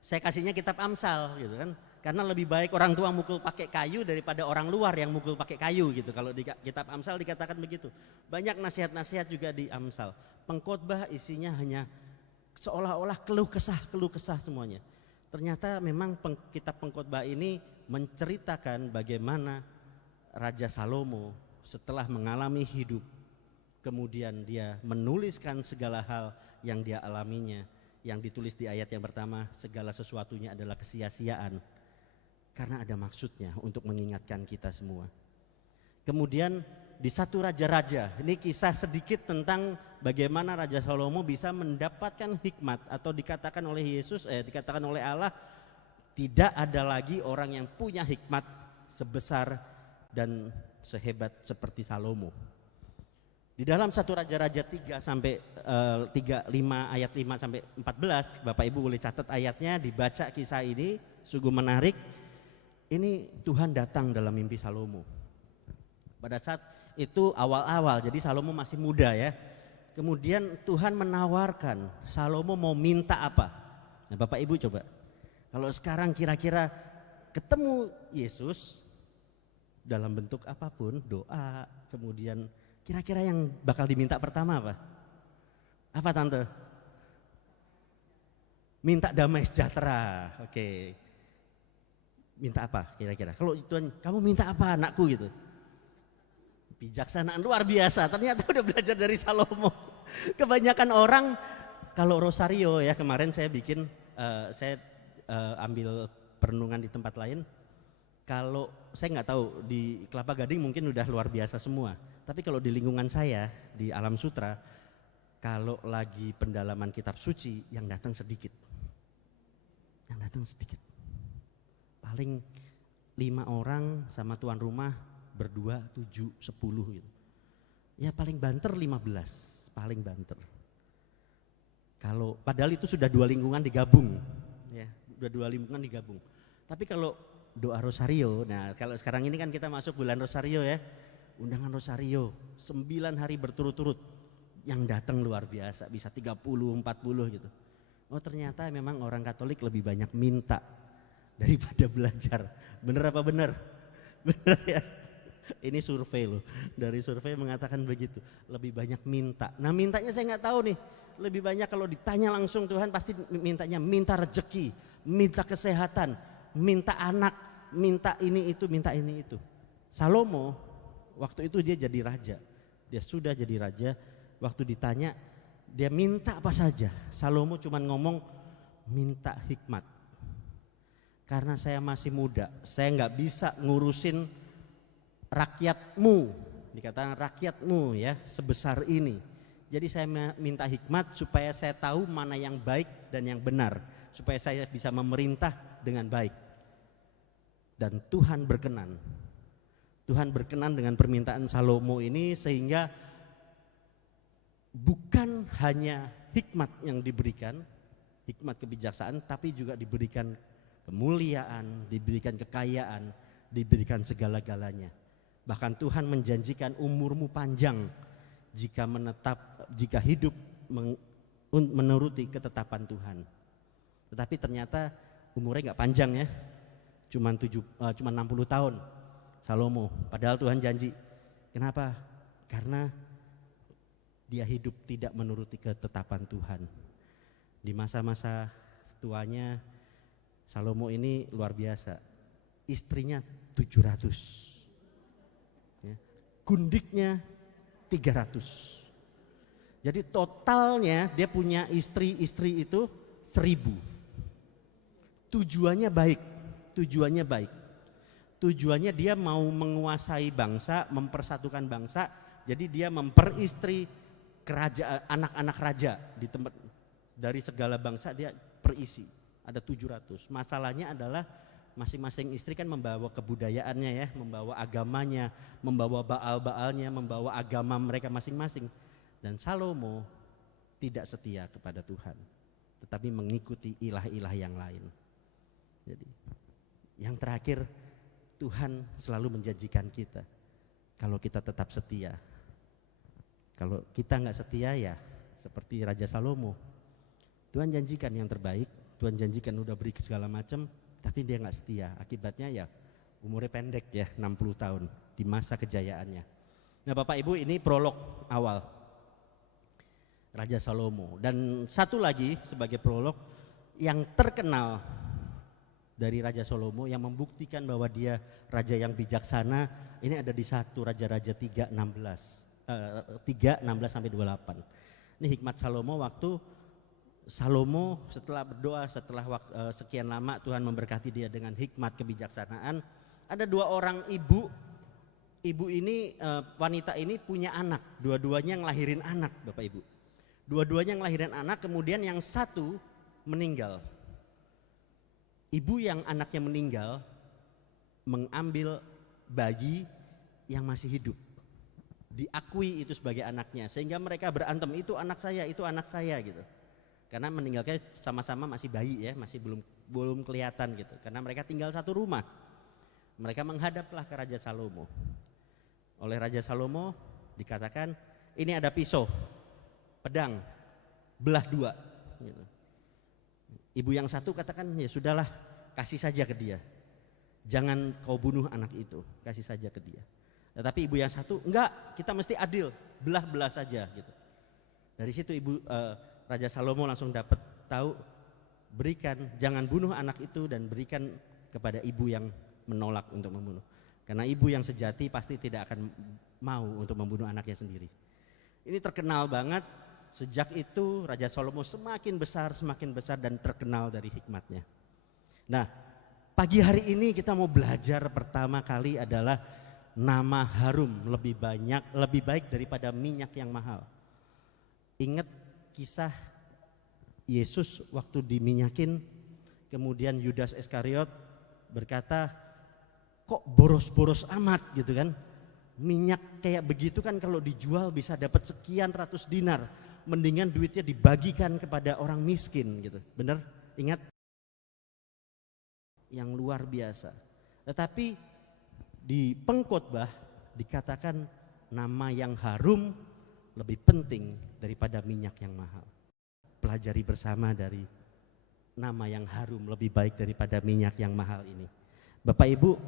saya kasihnya kitab Amsal gitu kan, karena lebih baik orang tua mukul pakai kayu daripada orang luar yang mukul pakai kayu gitu. Kalau di kitab Amsal dikatakan begitu. Banyak nasihat-nasihat juga di Amsal. Pengkhotbah isinya hanya seolah-olah keluh kesah semuanya. Ternyata memang kitab Pengkhotbah ini menceritakan bagaimana Raja Salomo setelah mengalami hidup, kemudian dia menuliskan segala hal yang dia alaminya. Yang ditulis di ayat yang pertama, segala sesuatunya adalah kesia-siaan, karena ada maksudnya untuk mengingatkan kita semua. Kemudian di 1 Raja-Raja, ini kisah sedikit tentang bagaimana Raja Salomo bisa mendapatkan hikmat, atau dikatakan oleh dikatakan oleh Allah, tidak ada lagi orang yang punya hikmat sebesar dan sehebat seperti Salomo. Di dalam 1 Raja-Raja 3 sampai 5 ayat 5 sampai 14, Bapak Ibu boleh catat ayatnya, dibaca kisah ini, sungguh menarik. Ini Tuhan datang dalam mimpi Salomo. Pada saat itu awal-awal, jadi Salomo masih muda ya. Kemudian Tuhan menawarkan, Salomo mau minta apa? Nah Bapak Ibu coba, kalau sekarang kira-kira ketemu Yesus dalam bentuk apapun, doa, kemudian kira-kira yang bakal diminta pertama apa? Apa tante? Minta damai sejahtera. Oke. Minta apa kira-kira? Kalau Tuhan, kamu minta apa anakku gitu? Bijaksanaan luar biasa. Ternyata udah belajar dari Salomo. Kebanyakan orang kalau rosario ya, kemarin saya bikin, saya ambil perenungan di tempat lain. Kalau saya nggak tahu di Kelapa Gading mungkin udah luar biasa semua. Tapi kalau di lingkungan saya di Alam Sutra, kalau lagi pendalaman kitab suci yang datang sedikit. Yang datang sedikit. Paling 5 orang sama tuan rumah berdua 7, 10 gitu. Ya paling banter 15, paling banter. Kalau padahal itu sudah 2 lingkungan digabung, ya, sudah 2 lingkungan digabung. Tapi kalau doa rosario, nah kalau sekarang ini kan kita masuk bulan rosario ya, undangan rosario 9 hari berturut-turut, yang datang luar biasa, bisa 30, 40 gitu. Oh ternyata memang orang Katolik lebih banyak minta daripada belajar. Bener apa bener? Bener ya. Ini survei loh, dari survei mengatakan begitu, lebih banyak minta. Nah mintanya saya nggak tahu nih, lebih banyak kalau ditanya langsung Tuhan pasti mintanya minta rezeki, minta kesehatan, minta anak, minta ini itu, minta ini itu. Salomo waktu itu dia jadi raja, dia sudah jadi raja. Waktu ditanya dia minta apa saja, Salomo cuma ngomong minta hikmat. Karena saya masih muda, saya nggak bisa ngurusin rakyatmu, dikatakan rakyatmu ya sebesar ini. Jadi saya minta hikmat supaya saya tahu mana yang baik dan yang benar, supaya saya bisa memerintah dengan baik. Dan Tuhan berkenan. Tuhan berkenan dengan permintaan Salomo ini, sehingga bukan hanya hikmat yang diberikan, hikmat kebijaksanaan, tapi juga diberikan kemuliaan, diberikan kekayaan, diberikan segala-galanya. Bahkan Tuhan menjanjikan umurmu panjang jika hidup menuruti ketetapan Tuhan. Tetapi ternyata umurnya nggak panjang ya, cuma 60 tahun Salomo. Padahal Tuhan janji. Kenapa? Karena dia hidup tidak menuruti ketetapan Tuhan. Di masa-masa tuanya Salomo ini luar biasa. Istrinya 700. Ya. Gundiknya 300. Jadi totalnya dia punya istri-istri itu 1000. Tujuannya baik, tujuannya baik. Tujuannya dia mau menguasai bangsa, mempersatukan bangsa. Jadi dia memperistri kerajaan, anak-anak raja di tempat, dari segala bangsa dia perisi. Ada 700. Masalahnya adalah masing-masing istri kan membawa kebudayaannya ya, membawa agamanya, membawa baal-baalnya, membawa agama mereka masing-masing. Dan Salomo tidak setia kepada Tuhan, tetapi mengikuti ilah-ilah yang lain. Jadi yang terakhir, Tuhan selalu menjanjikan kita kalau kita tetap setia. Kalau kita nggak setia ya seperti Raja Salomo, Tuhan janjikan yang terbaik, Tuhan janjikan udah beri segala macam, tapi dia nggak setia. Akibatnya ya umurnya pendek ya, 60 tahun di masa kejayaannya. Nah Bapak Ibu, ini prolog awal Raja Salomo. Dan satu lagi sebagai prolog yang terkenal dari Raja Salomo yang membuktikan bahwa dia raja yang bijaksana, ini ada di 1 Raja-Raja 3:16 sampai 28. Ini hikmat Salomo waktu Salomo setelah berdoa, setelah sekian lama Tuhan memberkati dia dengan hikmat kebijaksanaan. Ada 2 orang ibu ini, wanita ini punya anak, dua-duanya ngelahirin anak Bapak Ibu. Dua-duanya ngelahirin anak, kemudian yang satu meninggal. Ibu yang anaknya meninggal mengambil bayi yang masih hidup, diakui itu sebagai anaknya, sehingga mereka berantem, itu anak saya gitu. Karena meninggalnya sama-sama masih bayi ya, masih belum kelihatan gitu. Karena mereka tinggal satu rumah. Mereka menghadaplah ke Raja Salomo. Oleh Raja Salomo dikatakan, ini ada pisau, pedang, belah 2 gitu. Ibu yang satu katakan, ya sudahlah, kasih saja ke dia, jangan kau bunuh anak itu, kasih saja ke dia. Tetapi ibu yang satu, enggak, kita mesti adil, belah saja gitu. Dari situ Raja Salomo langsung dapat tahu, berikan, jangan bunuh anak itu dan berikan kepada ibu yang menolak untuk membunuh. Karena ibu yang sejati pasti tidak akan mau untuk membunuh anaknya sendiri. Ini terkenal banget. Sejak itu Raja Salomo semakin besar dan terkenal dari hikmatnya. Nah, pagi hari ini kita mau belajar pertama kali adalah nama harum lebih baik daripada minyak yang mahal. Ingat kisah Yesus waktu diminyakin, kemudian Yudas Iskariot berkata, kok boros-boros amat gitu kan. Minyak kayak begitu kan kalau dijual bisa dapat sekian ratus dinar. Mendingan duitnya dibagikan kepada orang miskin gitu. Benar? Ingat? Yang luar biasa. Tetapi di pengkhotbah dikatakan nama yang harum lebih penting daripada minyak yang mahal. Pelajari bersama dari nama yang harum lebih baik daripada minyak yang mahal ini. Bapak Ibu,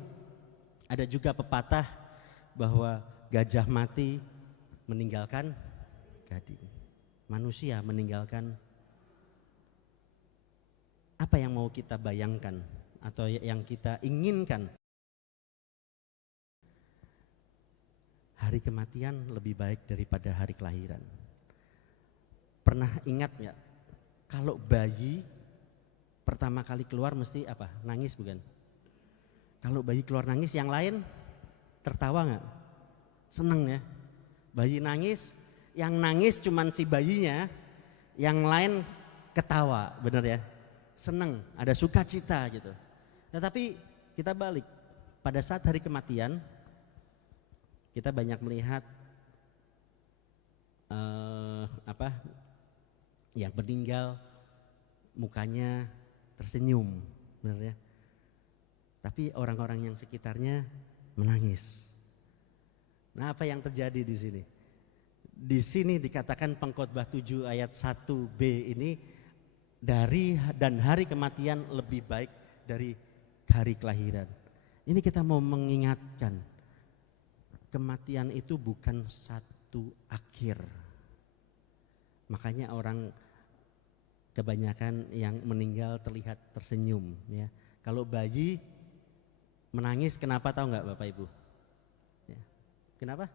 ada juga pepatah bahwa gajah mati meninggalkan gading. Manusia meninggalkan, apa yang mau kita bayangkan atau yang kita inginkan. Hari kematian lebih baik daripada hari kelahiran. Pernah ingat nggak kalau bayi pertama kali keluar mesti apa? Nangis bukan? Kalau bayi keluar nangis, yang lain tertawa nggak? Seneng ya. Bayi nangis, yang nangis cuman si bayinya, yang lain ketawa, bener ya? Seneng, ada sukacita gitu. Tetapi kita balik, pada saat hari kematian kita banyak melihat yang meninggal mukanya tersenyum, bener ya? Tapi orang-orang yang sekitarnya menangis. Nah, apa yang terjadi di sini? Di sini dikatakan Pengkhotbah 7 ayat 1b ini, dan hari kematian lebih baik dari hari kelahiran. Ini kita mau mengingatkan, kematian itu bukan satu akhir. Makanya orang kebanyakan yang meninggal terlihat tersenyum ya. Kalau bayi menangis kenapa, tahu nggak Bapak Ibu? Ya. Kenapa?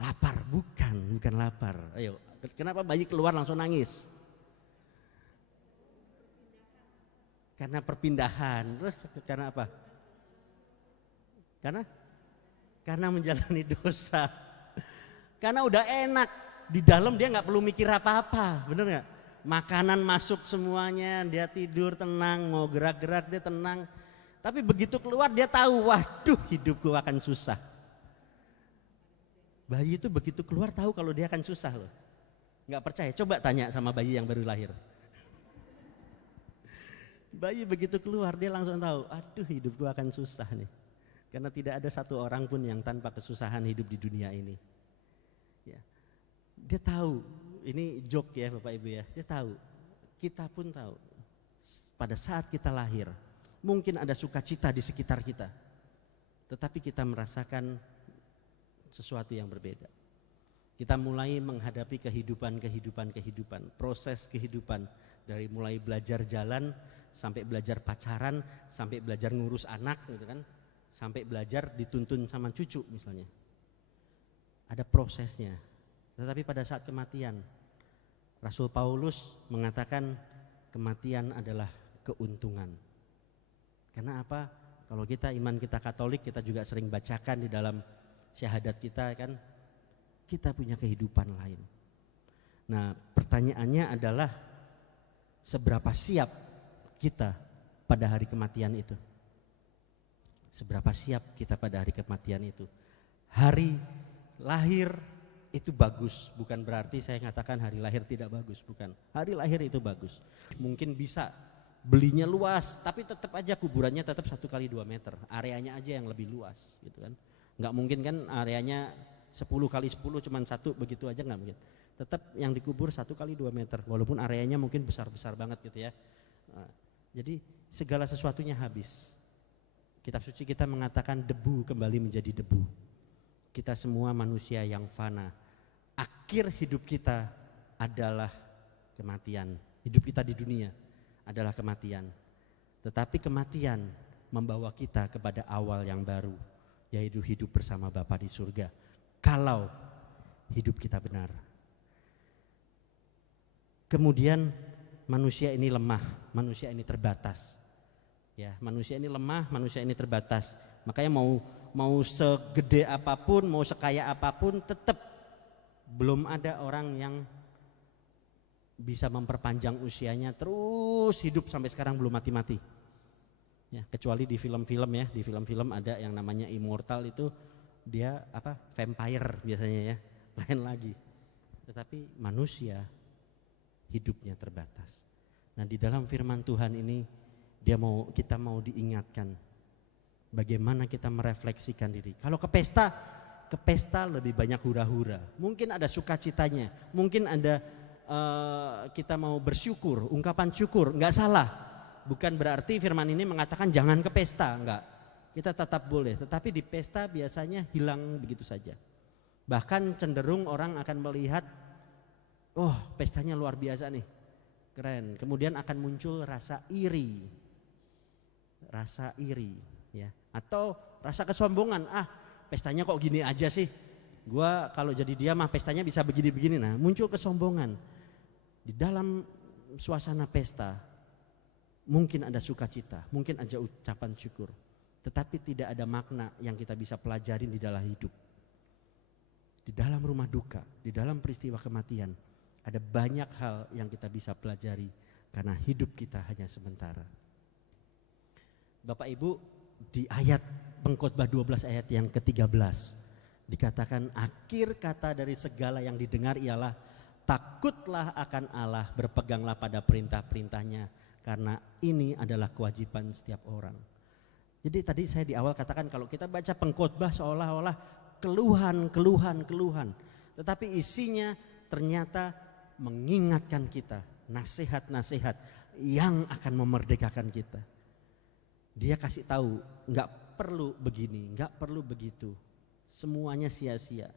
lapar, bukan lapar. Ayo, kenapa bayi keluar langsung nangis? Karena perpindahan. Terus karena apa? Karena menjalani dosa. Karena udah enak di dalam, dia nggak perlu mikir apa-apa, bener nggak? Makanan masuk semuanya, dia tidur tenang, mau gerak-gerak dia tenang. Tapi begitu keluar dia tahu, waduh hidupku akan susah. Bayi itu begitu keluar tahu kalau dia akan susah loh. Nggak percaya? Coba tanya sama bayi yang baru lahir. Bayi begitu keluar dia langsung tahu, aduh hidupku akan susah nih. Karena tidak ada satu orang pun yang tanpa kesusahan hidup di dunia ini. Ya. Dia tahu, ini joke ya Bapak Ibu ya, dia tahu, kita pun tahu. Pada saat kita lahir, mungkin ada sukacita di sekitar kita. Tetapi kita merasakan sesuatu yang berbeda. Kita mulai menghadapi kehidupan, proses kehidupan. Dari mulai belajar jalan, sampai belajar pacaran, sampai belajar ngurus anak gitu kan, sampai belajar dituntun sama cucu misalnya. Ada prosesnya. Tetapi pada saat kematian, Rasul Paulus mengatakan kematian adalah keuntungan. Karena apa? Kalau kita iman kita Katolik, kita juga sering bacakan di dalam syahadat kita kan, kita punya kehidupan lain. Nah, pertanyaannya adalah seberapa siap kita pada hari kematian itu? Seberapa siap kita pada hari kematian itu? Hari lahir itu bagus, bukan berarti saya katakan hari lahir tidak bagus, bukan. Hari lahir itu bagus. Mungkin bisa belinya luas, tapi tetap aja kuburannya tetap 1 kali 2 meter. Areanya aja yang lebih luas gitu kan. Nggak mungkin kan areanya 10 kali 10 cuman 1 begitu aja, nggak mungkin. Tetap yang dikubur 1 kali 2 meter, walaupun areanya mungkin besar-besar banget gitu ya. Jadi segala sesuatunya habis. Kitab suci kita mengatakan debu kembali menjadi debu. Kita semua manusia yang fana. Akhir hidup kita adalah kematian. Hidup kita di dunia adalah kematian. Tetapi kematian membawa kita kepada awal yang baru, yaitu hidup bersama Bapa di surga. Kalau hidup kita benar. Kemudian manusia ini lemah, manusia ini terbatas. Ya, manusia ini lemah, manusia ini terbatas. Makanya mau segede apapun, mau sekaya apapun, tetap belum ada orang yang bisa memperpanjang usianya terus hidup sampai sekarang belum mati-mati. Ya, kecuali di film-film ya, di film-film ada yang namanya immortal, itu dia vampire biasanya ya, lain lagi. Tetapi manusia hidupnya terbatas. Nah, di dalam firman Tuhan ini kita mau diingatkan bagaimana kita merefleksikan diri. Kalau ke pesta lebih banyak hura-hura. Mungkin ada sukacitanya, mungkin ada kita mau bersyukur, ungkapan syukur, nggak salah. Bukan berarti firman ini mengatakan jangan ke pesta, enggak. Kita tetap boleh, tetapi di pesta biasanya hilang begitu saja. Bahkan cenderung orang akan melihat, oh pestanya luar biasa nih, keren. Kemudian akan muncul rasa iri ya, atau rasa kesombongan. Pestanya kok gini aja sih, gua kalau jadi dia mah pestanya bisa begini-begini. Nah, muncul kesombongan. Di dalam suasana pesta mungkin ada sukacita, mungkin ada ucapan syukur, tetapi tidak ada makna yang kita bisa pelajarin di dalam hidup. Di dalam rumah duka, di dalam peristiwa kematian, ada banyak hal yang kita bisa pelajari karena hidup kita hanya sementara. Bapak Ibu, di ayat Pengkhotbah 12 ayat yang ke-13 dikatakan akhir kata dari segala yang didengar ialah takutlah akan Allah, berpeganglah pada perintah-perintahnya, karena ini adalah kewajiban setiap orang. Jadi tadi saya di awal katakan kalau kita baca pengkhotbah seolah-olah keluhan, tetapi isinya ternyata mengingatkan kita nasihat-nasihat yang akan memerdekakan kita. Dia kasih tahu nggak perlu begini, nggak perlu begitu, semuanya sia-sia.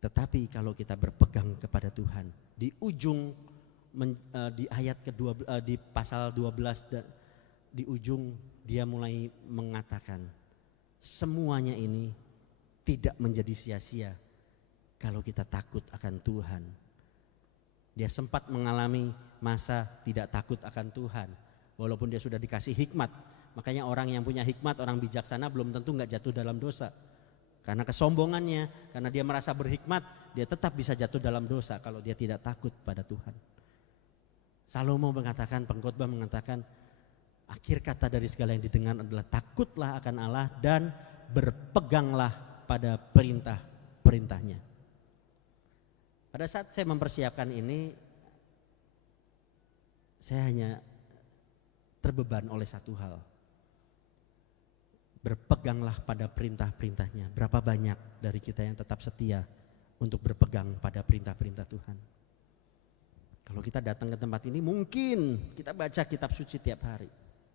Tetapi kalau kita berpegang kepada Tuhan, di ujung di ayat kedua di pasal 12 di ujung dia mulai mengatakan semuanya ini tidak menjadi sia-sia kalau kita takut akan Tuhan. Dia sempat mengalami masa tidak takut akan Tuhan, walaupun dia sudah dikasih hikmat. Makanya orang yang punya hikmat, orang bijaksana belum tentu nggak jatuh dalam dosa. Karena kesombongannya, karena dia merasa berhikmat, dia tetap bisa jatuh dalam dosa kalau dia tidak takut pada Tuhan. Salomo mengatakan, pengkhotbah mengatakan, akhir kata dari segala yang didengar adalah takutlah akan Allah dan berpeganglah pada perintah-perintahnya. Pada saat saya mempersiapkan ini, saya hanya terbeban oleh satu hal. Berpeganglah pada perintah-perintahnya. Berapa banyak dari kita yang tetap setia untuk berpegang pada perintah-perintah Tuhan? Kalau kita datang ke tempat ini, mungkin kita baca kitab suci tiap hari.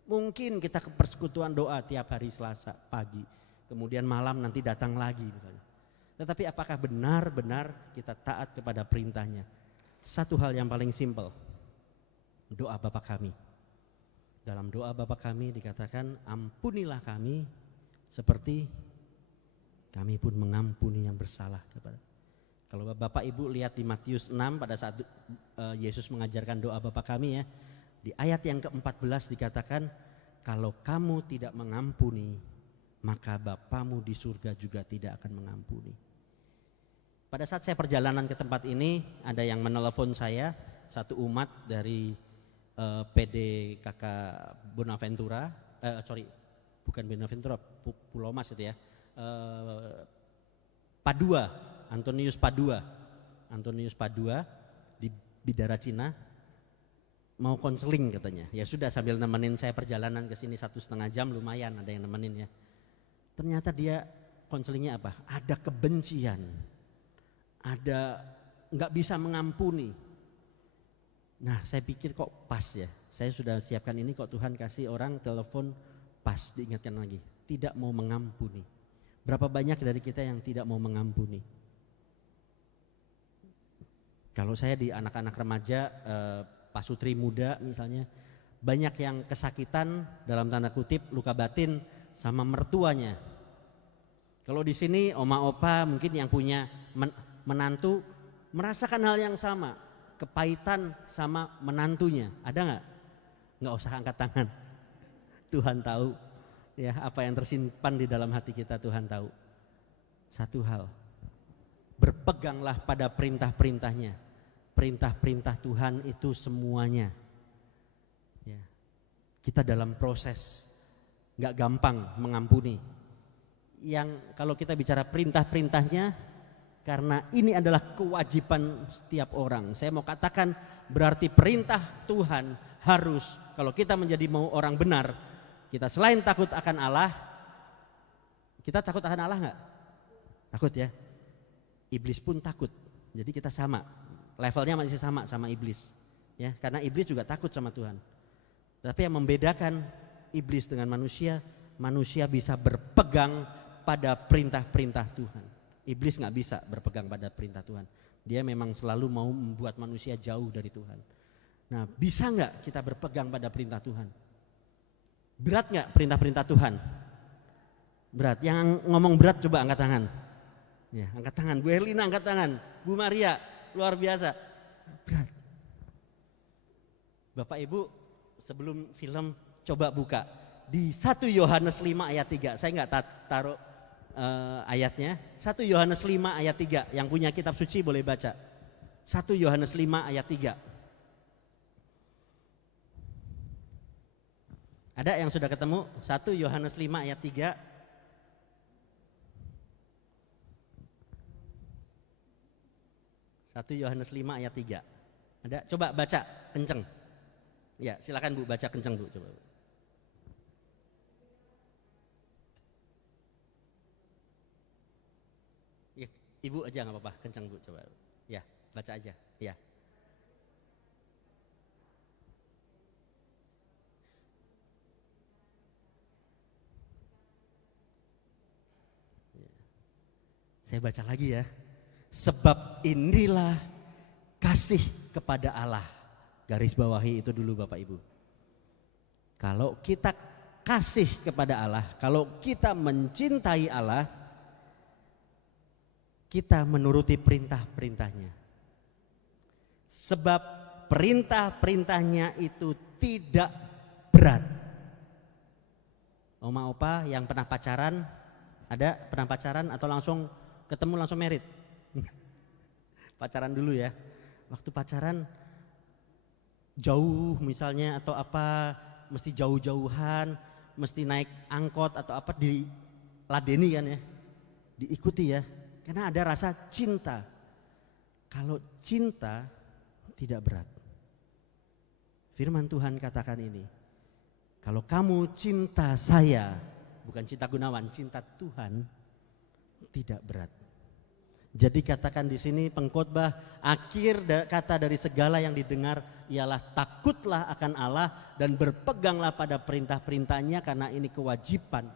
Mungkin kita ke persekutuan doa tiap hari Selasa pagi. Kemudian malam nanti datang lagi misalnya. Tetapi apakah benar-benar kita taat kepada perintahnya? Satu hal yang paling simpel. Doa Bapa kami. Dalam doa Bapa kami dikatakan, ampunilah kami seperti kami pun mengampuni yang bersalah kepada. Kalau Bapak Ibu lihat di Matius 6 pada saat Yesus mengajarkan doa Bapa kami ya, di ayat yang ke-14 dikatakan, kalau kamu tidak mengampuni, maka Bapamu di surga juga tidak akan mengampuni. Pada saat saya perjalanan ke tempat ini, ada yang menelepon saya, satu umat dari PD Kakak Bonaventura, bukan Bonaventura, Pulau Mas itu ya, Padua, Antonius Padua di Bidara Cina, mau konseling katanya. Ya sudah, sambil nemenin saya perjalanan ke sini 1,5 jam, lumayan ada yang nemenin ya. Ternyata dia konselingnya apa? Ada kebencian, ada nggak bisa mengampuni. Nah, saya pikir kok pas ya. Saya sudah siapkan ini, kok Tuhan kasih orang telepon pas, diingatkan lagi. Tidak mau mengampuni. Berapa banyak dari kita yang tidak mau mengampuni? Kalau saya di anak-anak remaja, pasutri muda misalnya, banyak yang kesakitan dalam tanda kutip, luka batin sama mertuanya. Kalau di sini oma opa mungkin yang punya menantu merasakan hal yang sama, kepahitan sama menantunya. Ada nggak? Nggak usah angkat tangan. Tuhan tahu ya apa yang tersimpan di dalam hati kita, Tuhan tahu. Satu hal, berpeganglah pada perintah-perintahnya. Perintah-perintah Tuhan itu semuanya ya. Kita dalam proses, nggak gampang mengampuni. Yang kalau kita bicara perintah-perintahnya, karena ini adalah kewajiban setiap orang. Saya mau katakan berarti perintah Tuhan harus, kalau kita menjadi mau orang benar, kita selain takut akan Allah, kita takut akan Allah nggak? Takut ya. Iblis pun takut. Jadi kita sama, levelnya masih sama iblis. Ya, karena iblis juga takut sama Tuhan. Tapi yang membedakan iblis dengan manusia, manusia bisa berpegang pada perintah-perintah Tuhan. Iblis nggak bisa berpegang pada perintah Tuhan. Dia memang selalu mau membuat manusia jauh dari Tuhan. Nah, bisa nggak kita berpegang pada perintah Tuhan? Berat nggak perintah-perintah Tuhan? Berat. Yang ngomong berat coba angkat tangan. Ya, angkat tangan. Bu Erlina angkat tangan. Bu Maria, luar biasa. Berat. Bapak Ibu, sebelum film coba buka di 1 Yohanes 5 ayat 3. Saya nggak taruh ayatnya. 1 Yohanes 5 ayat 3. Yang punya kitab suci boleh baca. 1 Yohanes 5 ayat 3. Ada yang sudah ketemu? 1 Yohanes 5 ayat 3. Satu Yohanes 5 ayat 3. Ada? Coba baca kenceng. Ya, silakan Bu, baca kenceng Bu, coba. Ya, Ibu aja nggak apa-apa, kenceng Bu, coba. Ya, baca aja. Ya. Saya baca lagi ya. Sebab inilah kasih kepada Allah. Garis bawahi itu dulu Bapak Ibu. Kalau kita kasih kepada Allah, kalau kita mencintai Allah, kita menuruti perintah-perintahnya. Sebab perintah-perintahnya itu tidak berat. Oma opa yang pernah pacaran, ada pernah pacaran atau langsung ketemu langsung merit? Pacaran dulu ya. Waktu pacaran jauh misalnya atau apa, mesti jauh-jauhan, mesti naik angkot atau apa, diladeni kan ya, diikuti ya, karena ada rasa cinta. Kalau cinta tidak berat. Firman Tuhan katakan ini, kalau kamu cinta saya, bukan cinta Gunawan, cinta Tuhan, tidak berat. Jadi katakan di sini pengkhotbah, akhir kata dari segala yang didengar ialah takutlah akan Allah dan berpeganglah pada perintah-perintahnya, karena ini kewajiban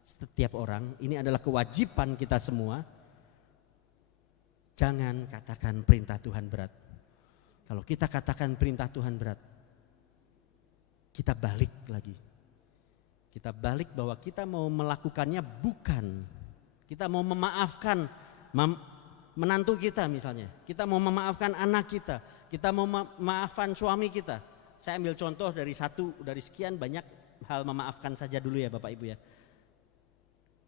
setiap orang, ini adalah kewajiban kita semua. Jangan katakan perintah Tuhan berat. Kalau kita katakan perintah Tuhan berat, kita balik lagi. Kita balik bahwa kita mau melakukannya bukan, kita mau memaafkan menantu kita misalnya, kita mau memaafkan anak kita mau memaafkan suami kita. Saya ambil contoh dari sekian banyak hal, memaafkan saja dulu ya Bapak Ibu ya.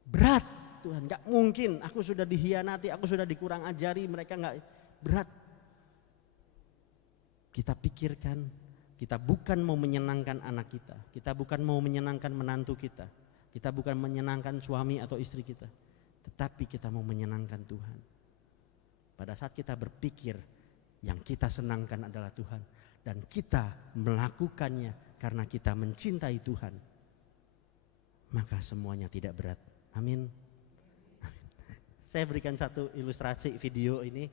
Berat Tuhan, gak mungkin, aku sudah dihianati, aku sudah dikurang ajari, mereka gak, berat. Kita pikirkan, kita bukan mau menyenangkan anak kita bukan mau menyenangkan menantu kita bukan menyenangkan suami atau istri kita, tetapi kita mau menyenangkan Tuhan. Pada saat kita berpikir yang kita senangkan adalah Tuhan dan kita melakukannya karena kita mencintai Tuhan, maka semuanya tidak berat. Amin. Saya berikan satu ilustrasi video ini.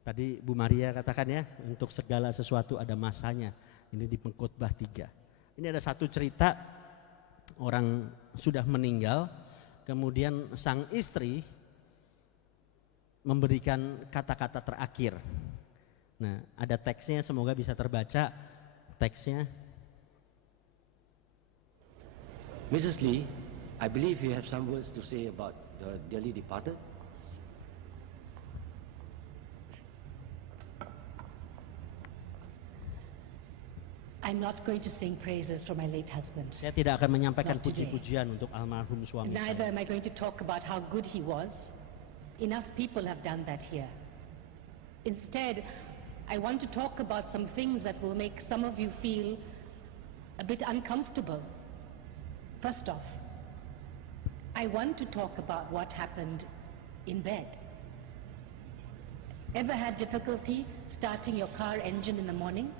Tadi Bu Maria katakan ya, untuk segala sesuatu ada masanya. Ini di Pengkhotbah 3. Ini ada satu cerita, orang sudah meninggal, kemudian sang istri memberikan kata-kata terakhir. Nah, ada teksnya, semoga bisa terbaca teksnya. Mrs. Lee, I believe you have some words to say about the dearly departed. I'm not going to sing praises for my late husband. Saya tidak akan menyampaikan Not today. puji-pujian untuk almarhum suami Neither saya. am I going to talk about how good he was. Enough people have done that here. Instead, I want to talk about some things that will make some of you feel a bit uncomfortable. First off, I want to talk about what happened in bed. Ever had difficulty starting your car engine in the morning?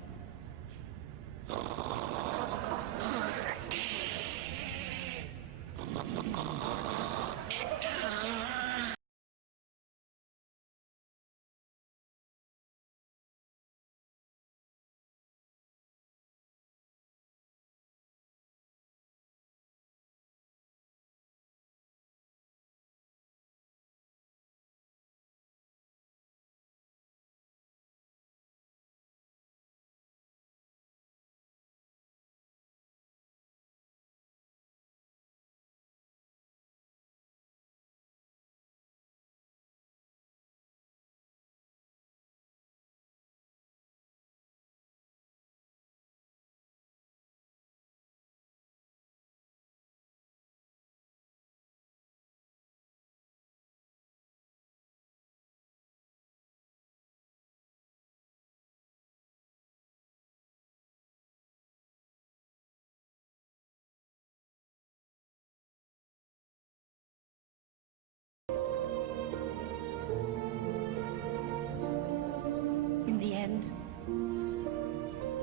In the end,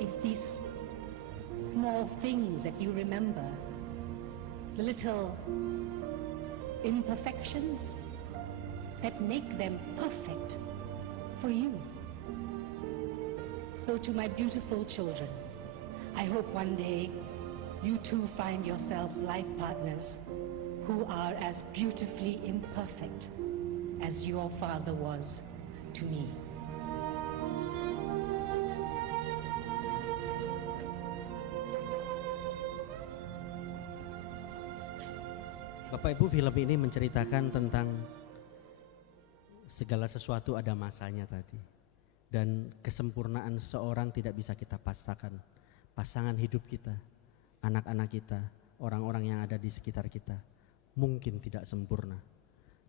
it's these small things that you remember, the little imperfections that make them perfect for you. So to my beautiful children, I hope one day you too find yourselves life partners who are as beautifully imperfect as your father was to me. Bapak Ibu, film ini menceritakan tentang segala sesuatu ada masanya tadi. Dan kesempurnaan seseorang tidak bisa kita pastikan. Pasangan hidup kita, anak-anak kita, orang-orang yang ada di sekitar kita mungkin tidak sempurna.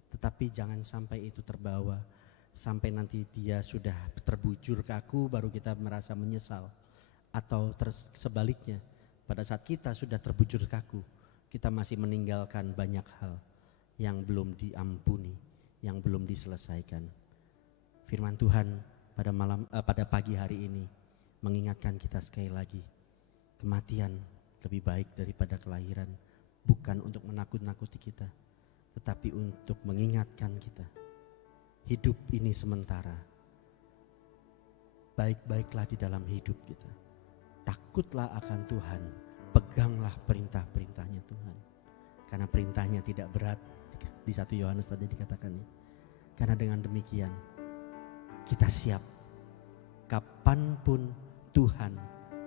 Tetapi jangan sampai itu terbawa sampai nanti dia sudah terbujur kaku baru kita merasa menyesal. Atau sebaliknya, pada saat kita sudah terbujur kaku, kita masih meninggalkan banyak hal yang belum diampuni, yang belum diselesaikan. Firman Tuhan pada pagi hari ini mengingatkan kita sekali lagi, kematian lebih baik daripada kelahiran, bukan untuk menakut-nakuti kita, tetapi untuk mengingatkan kita, hidup ini sementara. Baik-baiklah di dalam hidup kita, takutlah akan Tuhan, peganglah perintah-perintahnya Tuhan, karena perintahnya tidak berat. Di 1 Yohanes tadi dikatakannya, karena dengan demikian kita siap kapanpun Tuhan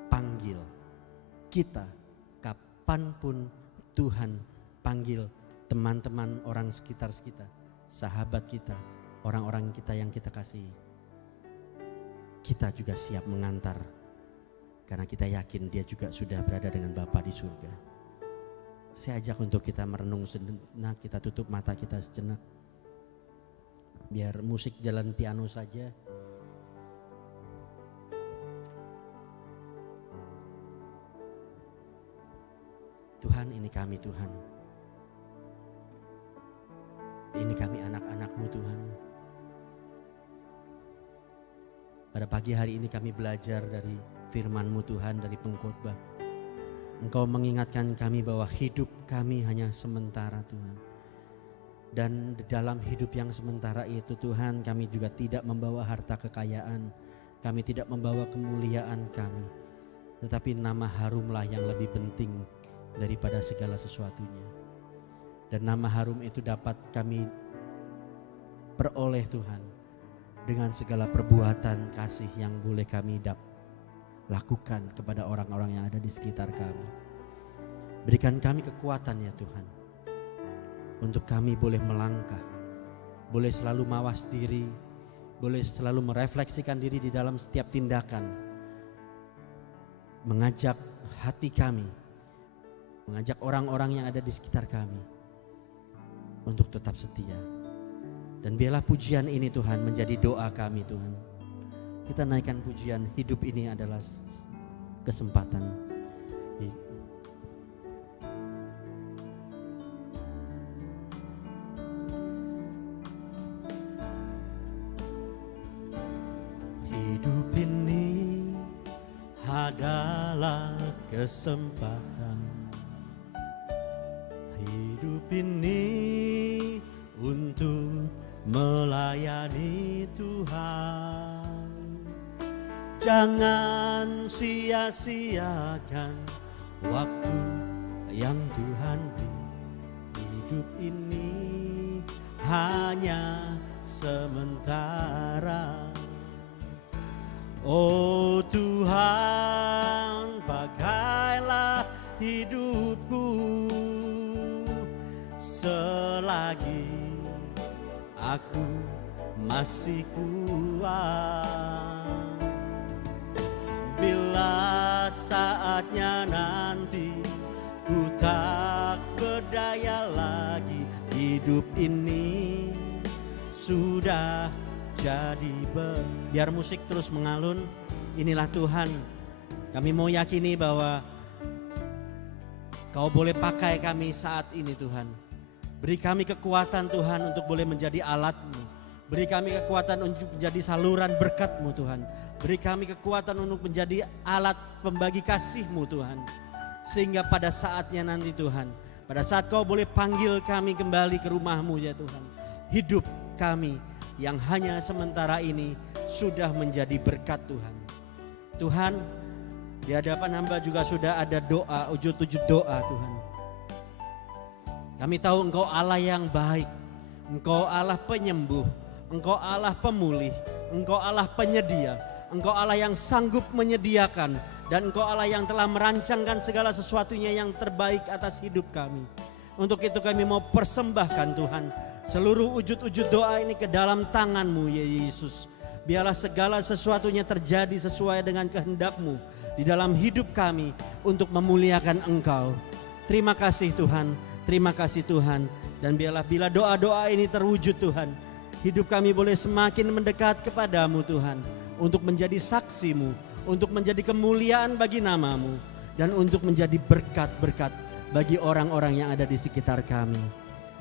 panggil kita, kapanpun Tuhan panggil teman-teman orang sekitar kita, sahabat kita, orang-orang kita yang kita kasihi. Kita juga siap mengantar, karena kita yakin dia juga sudah berada dengan Bapa di surga. Saya ajak untuk kita merenung sejenak, kita tutup mata kita sejenak. Biar musik jalan piano saja. Tuhan, ini kami Tuhan. Ini kami anak-anak-Mu Tuhan. Pada pagi hari ini kami belajar dari firman-Mu Tuhan, dari pengkhotbah. Engkau mengingatkan kami bahwa hidup kami hanya sementara Tuhan. Dan di dalam hidup yang sementara itu Tuhan, kami juga tidak membawa harta kekayaan, kami tidak membawa kemuliaan kami, tetapi nama harumlah yang lebih penting daripada segala sesuatunya. Dan nama harum itu dapat kami peroleh Tuhan dengan segala perbuatan kasih yang boleh kami lakukan kepada orang-orang yang ada di sekitar kami. Berikan kami kekuatan ya Tuhan, untuk kami boleh melangkah, boleh selalu mawas diri, boleh selalu merefleksikan diri di dalam setiap tindakan, mengajak hati kami, mengajak orang-orang yang ada di sekitar kami untuk tetap setia. Dan biarlah pujian ini Tuhan menjadi doa kami Tuhan. Kita naikkan pujian, hidup ini adalah kesempatan. Hidup ini adalah kesempatan. Hidup ini untuk melayani Tuhan. Jangan sia-siakan waktu yang Tuhan beri. Hidup ini hanya sementara. Oh Tuhan, pakailah hidupku selagi aku masih kuat. Bila saatnya nanti ku tak berdaya lagi, hidup ini sudah jadi biar musik terus mengalun. Inilah Tuhan, kami mau yakini bahwa Kau boleh pakai kami saat ini Tuhan. Beri kami kekuatan Tuhan untuk boleh menjadi alat-Mu. Beri kami kekuatan untuk menjadi saluran berkat-Mu Tuhan. Beri kami kekuatan untuk menjadi alat pembagi kasih-Mu Tuhan. Sehingga pada saatnya nanti Tuhan, pada saat Kau boleh panggil kami kembali ke rumah-Mu ya Tuhan, hidup kami yang hanya sementara ini sudah menjadi berkat Tuhan. Tuhan, di hadapan hamba juga sudah ada doa, wujud-wujud doa Tuhan. Kami tahu Engkau Allah yang baik, Engkau Allah penyembuh, Engkau Allah pemulih, Engkau Allah penyedia, Engkau Allah yang sanggup menyediakan, dan Engkau Allah yang telah merancangkan segala sesuatunya yang terbaik atas hidup kami. Untuk itu kami mau persembahkan Tuhan Seluruh wujud-wujud doa ini ke dalam tangan-Mu ya Yesus. Biarlah segala sesuatunya terjadi sesuai dengan kehendak-Mu di dalam hidup kami untuk memuliakan Engkau. Terima kasih Tuhan, terima kasih Tuhan. Dan biarlah bila doa-doa ini terwujud Tuhan, hidup kami boleh semakin mendekat kepadamu Tuhan, untuk menjadi saksi-Mu, untuk menjadi kemuliaan bagi nama-Mu, dan untuk menjadi berkat-berkat bagi orang-orang yang ada di sekitar kami.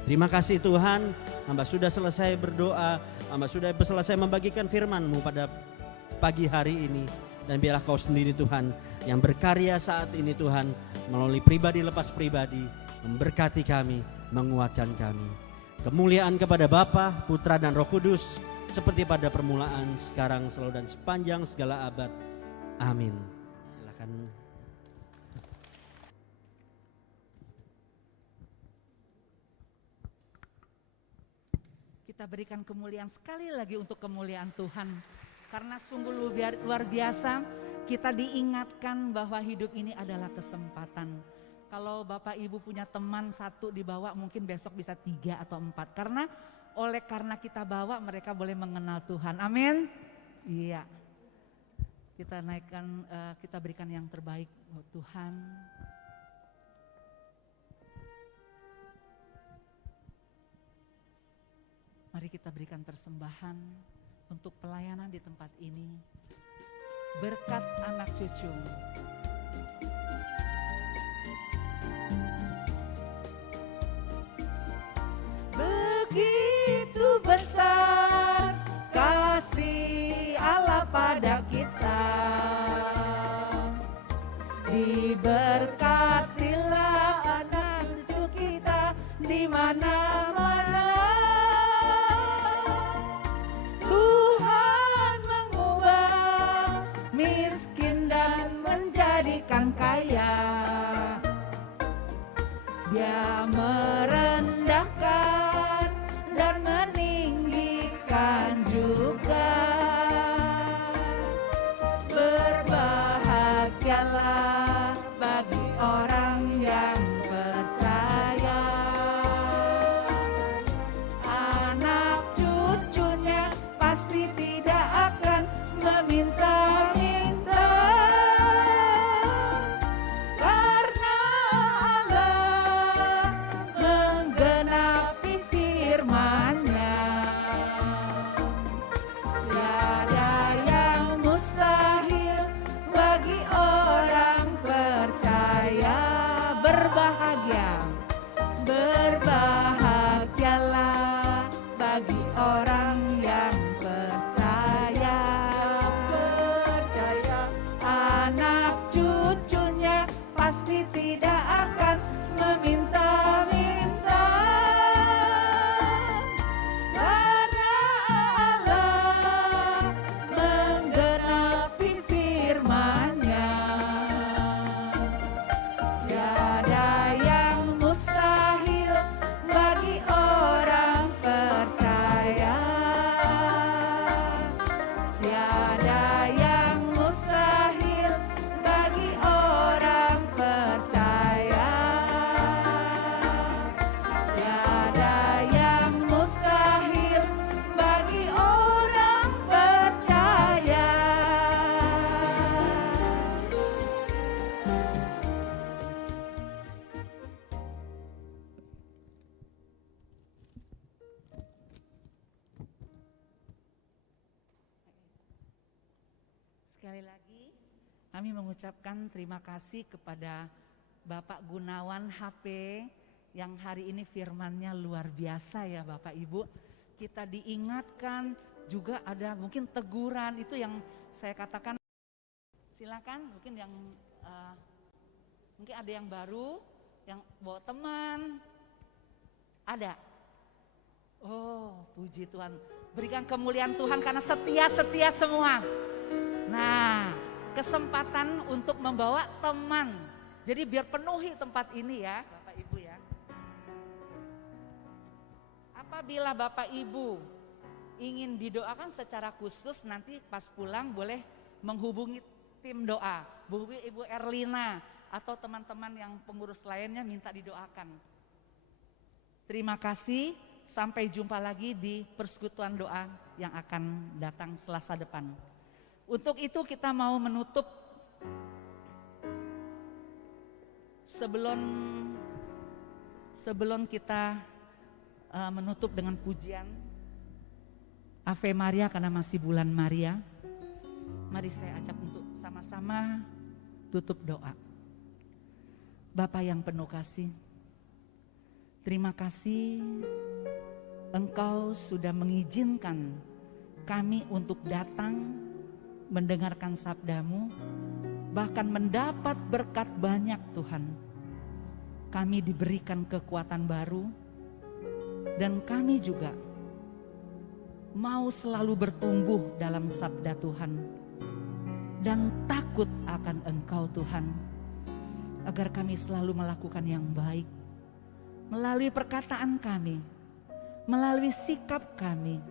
Terima kasih Tuhan, hamba sudah selesai berdoa, hamba sudah selesai membagikan firman-Mu pada pagi hari ini. Dan biarlah Kau sendiri Tuhan yang berkarya saat ini Tuhan, melalui pribadi lepas pribadi, memberkati kami, menguatkan kami. Kemuliaan kepada Bapa, Putra dan Roh Kudus, seperti pada permulaan, sekarang, selalu dan sepanjang segala abad. Amin. Silakan. Kita berikan kemuliaan sekali lagi untuk kemuliaan Tuhan. Karena sungguh luar biasa, kita diingatkan bahwa hidup ini adalah kesempatan. Kalau Bapak Ibu punya teman satu dibawa, mungkin besok bisa 3 atau 4. Karena kita bawa, mereka boleh mengenal Tuhan. Amin. Iya. Kita naikkan, kita berikan yang terbaik buat Tuhan. Mari kita berikan persembahan untuk pelayanan di tempat ini. Berkat anak cucu. Begitu besar kasih Allah pada kita, diberkatilah anak cucu kita di mana-mana. Tuhan mengubah miskin dan menjadikan kaya. Dia merendahkan dan meninggikan juga. Berbahagialah bagi orang yang percaya, anak cucunya pasti tidak akan meminta-minta. Karena Allah menggenapi firman-Nya, tiada yang mustahil bagi orang percaya. Berbahagialah bagi orang yang percaya, anak cucunya pasti tidak akan meminta-minta. Karena Allah menggenapi firman-Nya, tiada yang mustahil bagi orang percaya. Tiada yang mustahil bagi orang percaya. Tiada yang mustahil bagi orang percaya. Sekali lagi kami mengucapkan terima kasih kepada Bapak Gunawan HP yang hari ini firman-Nya luar biasa ya Bapak Ibu. Kita diingatkan, juga ada mungkin teguran, itu yang saya katakan. Silakan mungkin yang mungkin ada yang baru, yang bawa teman. Ada? Oh, puji Tuhan. Berikan kemuliaan Tuhan karena setia-setia semua. Nah, kesempatan untuk membawa teman. Jadi biar penuhi tempat ini ya, Bapak Ibu ya. Apabila Bapak Ibu ingin didoakan secara khusus, nanti pas pulang boleh menghubungi tim doa. Hubungi Ibu Erlina atau teman-teman yang pengurus lainnya minta didoakan. Terima kasih. sampai jumpa lagi di persekutuan doa yang akan datang Selasa depan. Untuk itu kita mau menutup sebelum kita menutup dengan pujian Ave Maria karena masih bulan Maria. Mari saya ajak untuk sama-sama tutup doa. Bapa yang penuh kasih, terima kasih Engkau sudah mengizinkan kami untuk datang mendengarkan sabda-Mu, bahkan mendapat berkat banyak Tuhan. Kami diberikan kekuatan baru dan kami juga mau selalu bertumbuh dalam sabda Tuhan dan takut akan Engkau Tuhan, agar kami selalu melakukan yang baik melalui perkataan kami, melalui sikap kami,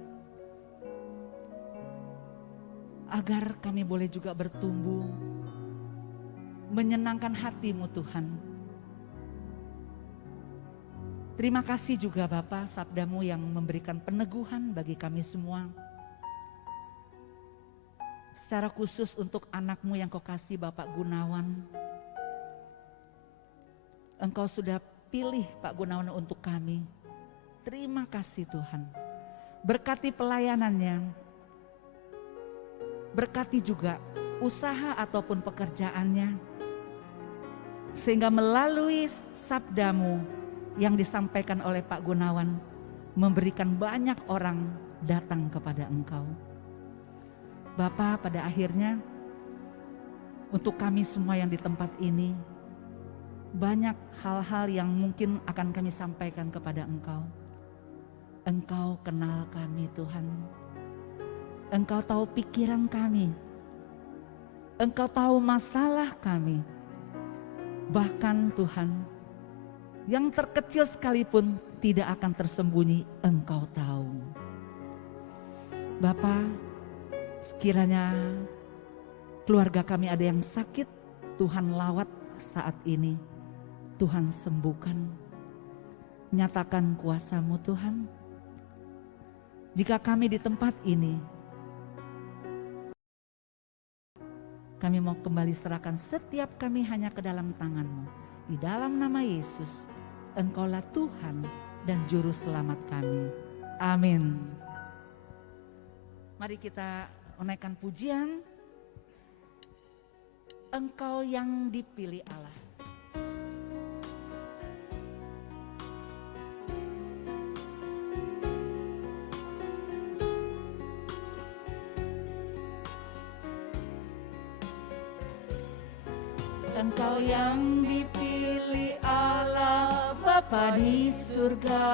agar kami boleh juga bertumbuh menyenangkan hati-Mu Tuhan. Terima kasih juga Bapa, sabda-Mu yang memberikan peneguhan bagi kami semua. Secara khusus untuk anak-Mu yang Kau kasih Bapak Gunawan. Engkau sudah pilih Pak Gunawan untuk kami. Terima kasih Tuhan. Berkati pelayanannya. Berkati juga usaha ataupun pekerjaannya. Sehingga melalui sabda-Mu yang disampaikan oleh Pak Gunawan memberikan banyak orang datang kepada Engkau. Bapa, pada akhirnya untuk kami semua yang di tempat ini, banyak hal-hal yang mungkin akan kami sampaikan kepada Engkau. Engkau kenal kami Tuhan. Engkau tahu pikiran kami. Engkau tahu masalah kami. Bahkan Tuhan, yang terkecil sekalipun tidak akan tersembunyi, Engkau tahu. Bapa, sekiranya keluarga kami ada yang sakit, Tuhan lawat saat ini. Tuhan sembuhkan. Nyatakan kuasa-Mu Tuhan. Jika kami di tempat ini, kami mau kembali serahkan setiap kami hanya ke dalam tangan-Mu. Di dalam nama Yesus, Engkaulah Tuhan dan Juru Selamat kami. Amin. Mari kita menaikkan pujian. Engkau yang dipilih Allah. Engkau yang dipilih Allah Bapa di surga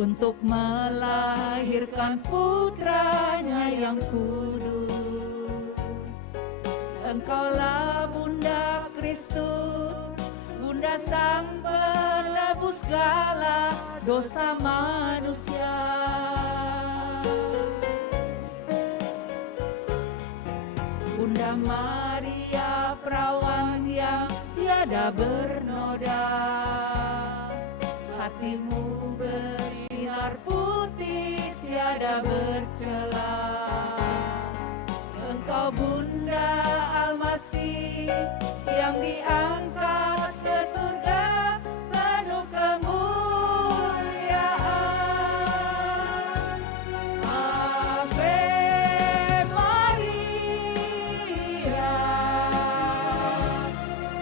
untuk melahirkan putranya yang kudus. Engkaulah Bunda Kristus, Bunda Sang Penebus segala dosa manusia. Bunda Maria perawan yang tiada bernoda, hatimu bersinar putih tiada bercela. Engkau Bunda Almasih yang diangkat ke surga penuh kemuliaan. Ave Maria,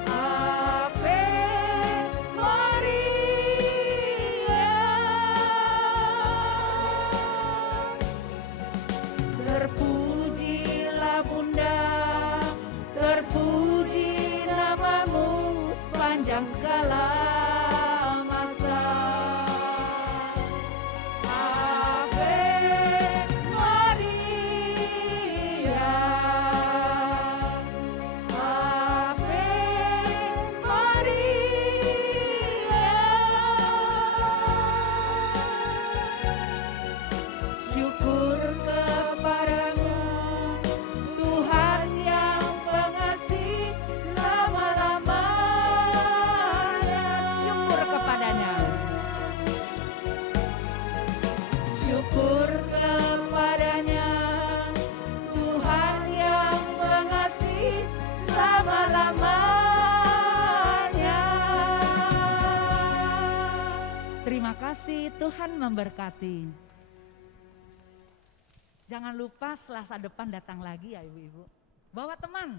Ave Maria. Terpujilah Bunda, terpuji namamu. syukur kepadanya, Tuhan yang mengasihi selama-lamanya. Terima kasih, Tuhan memberkati. Jangan lupa Selasa depan datang lagi ya ibu-ibu. Bawa teman.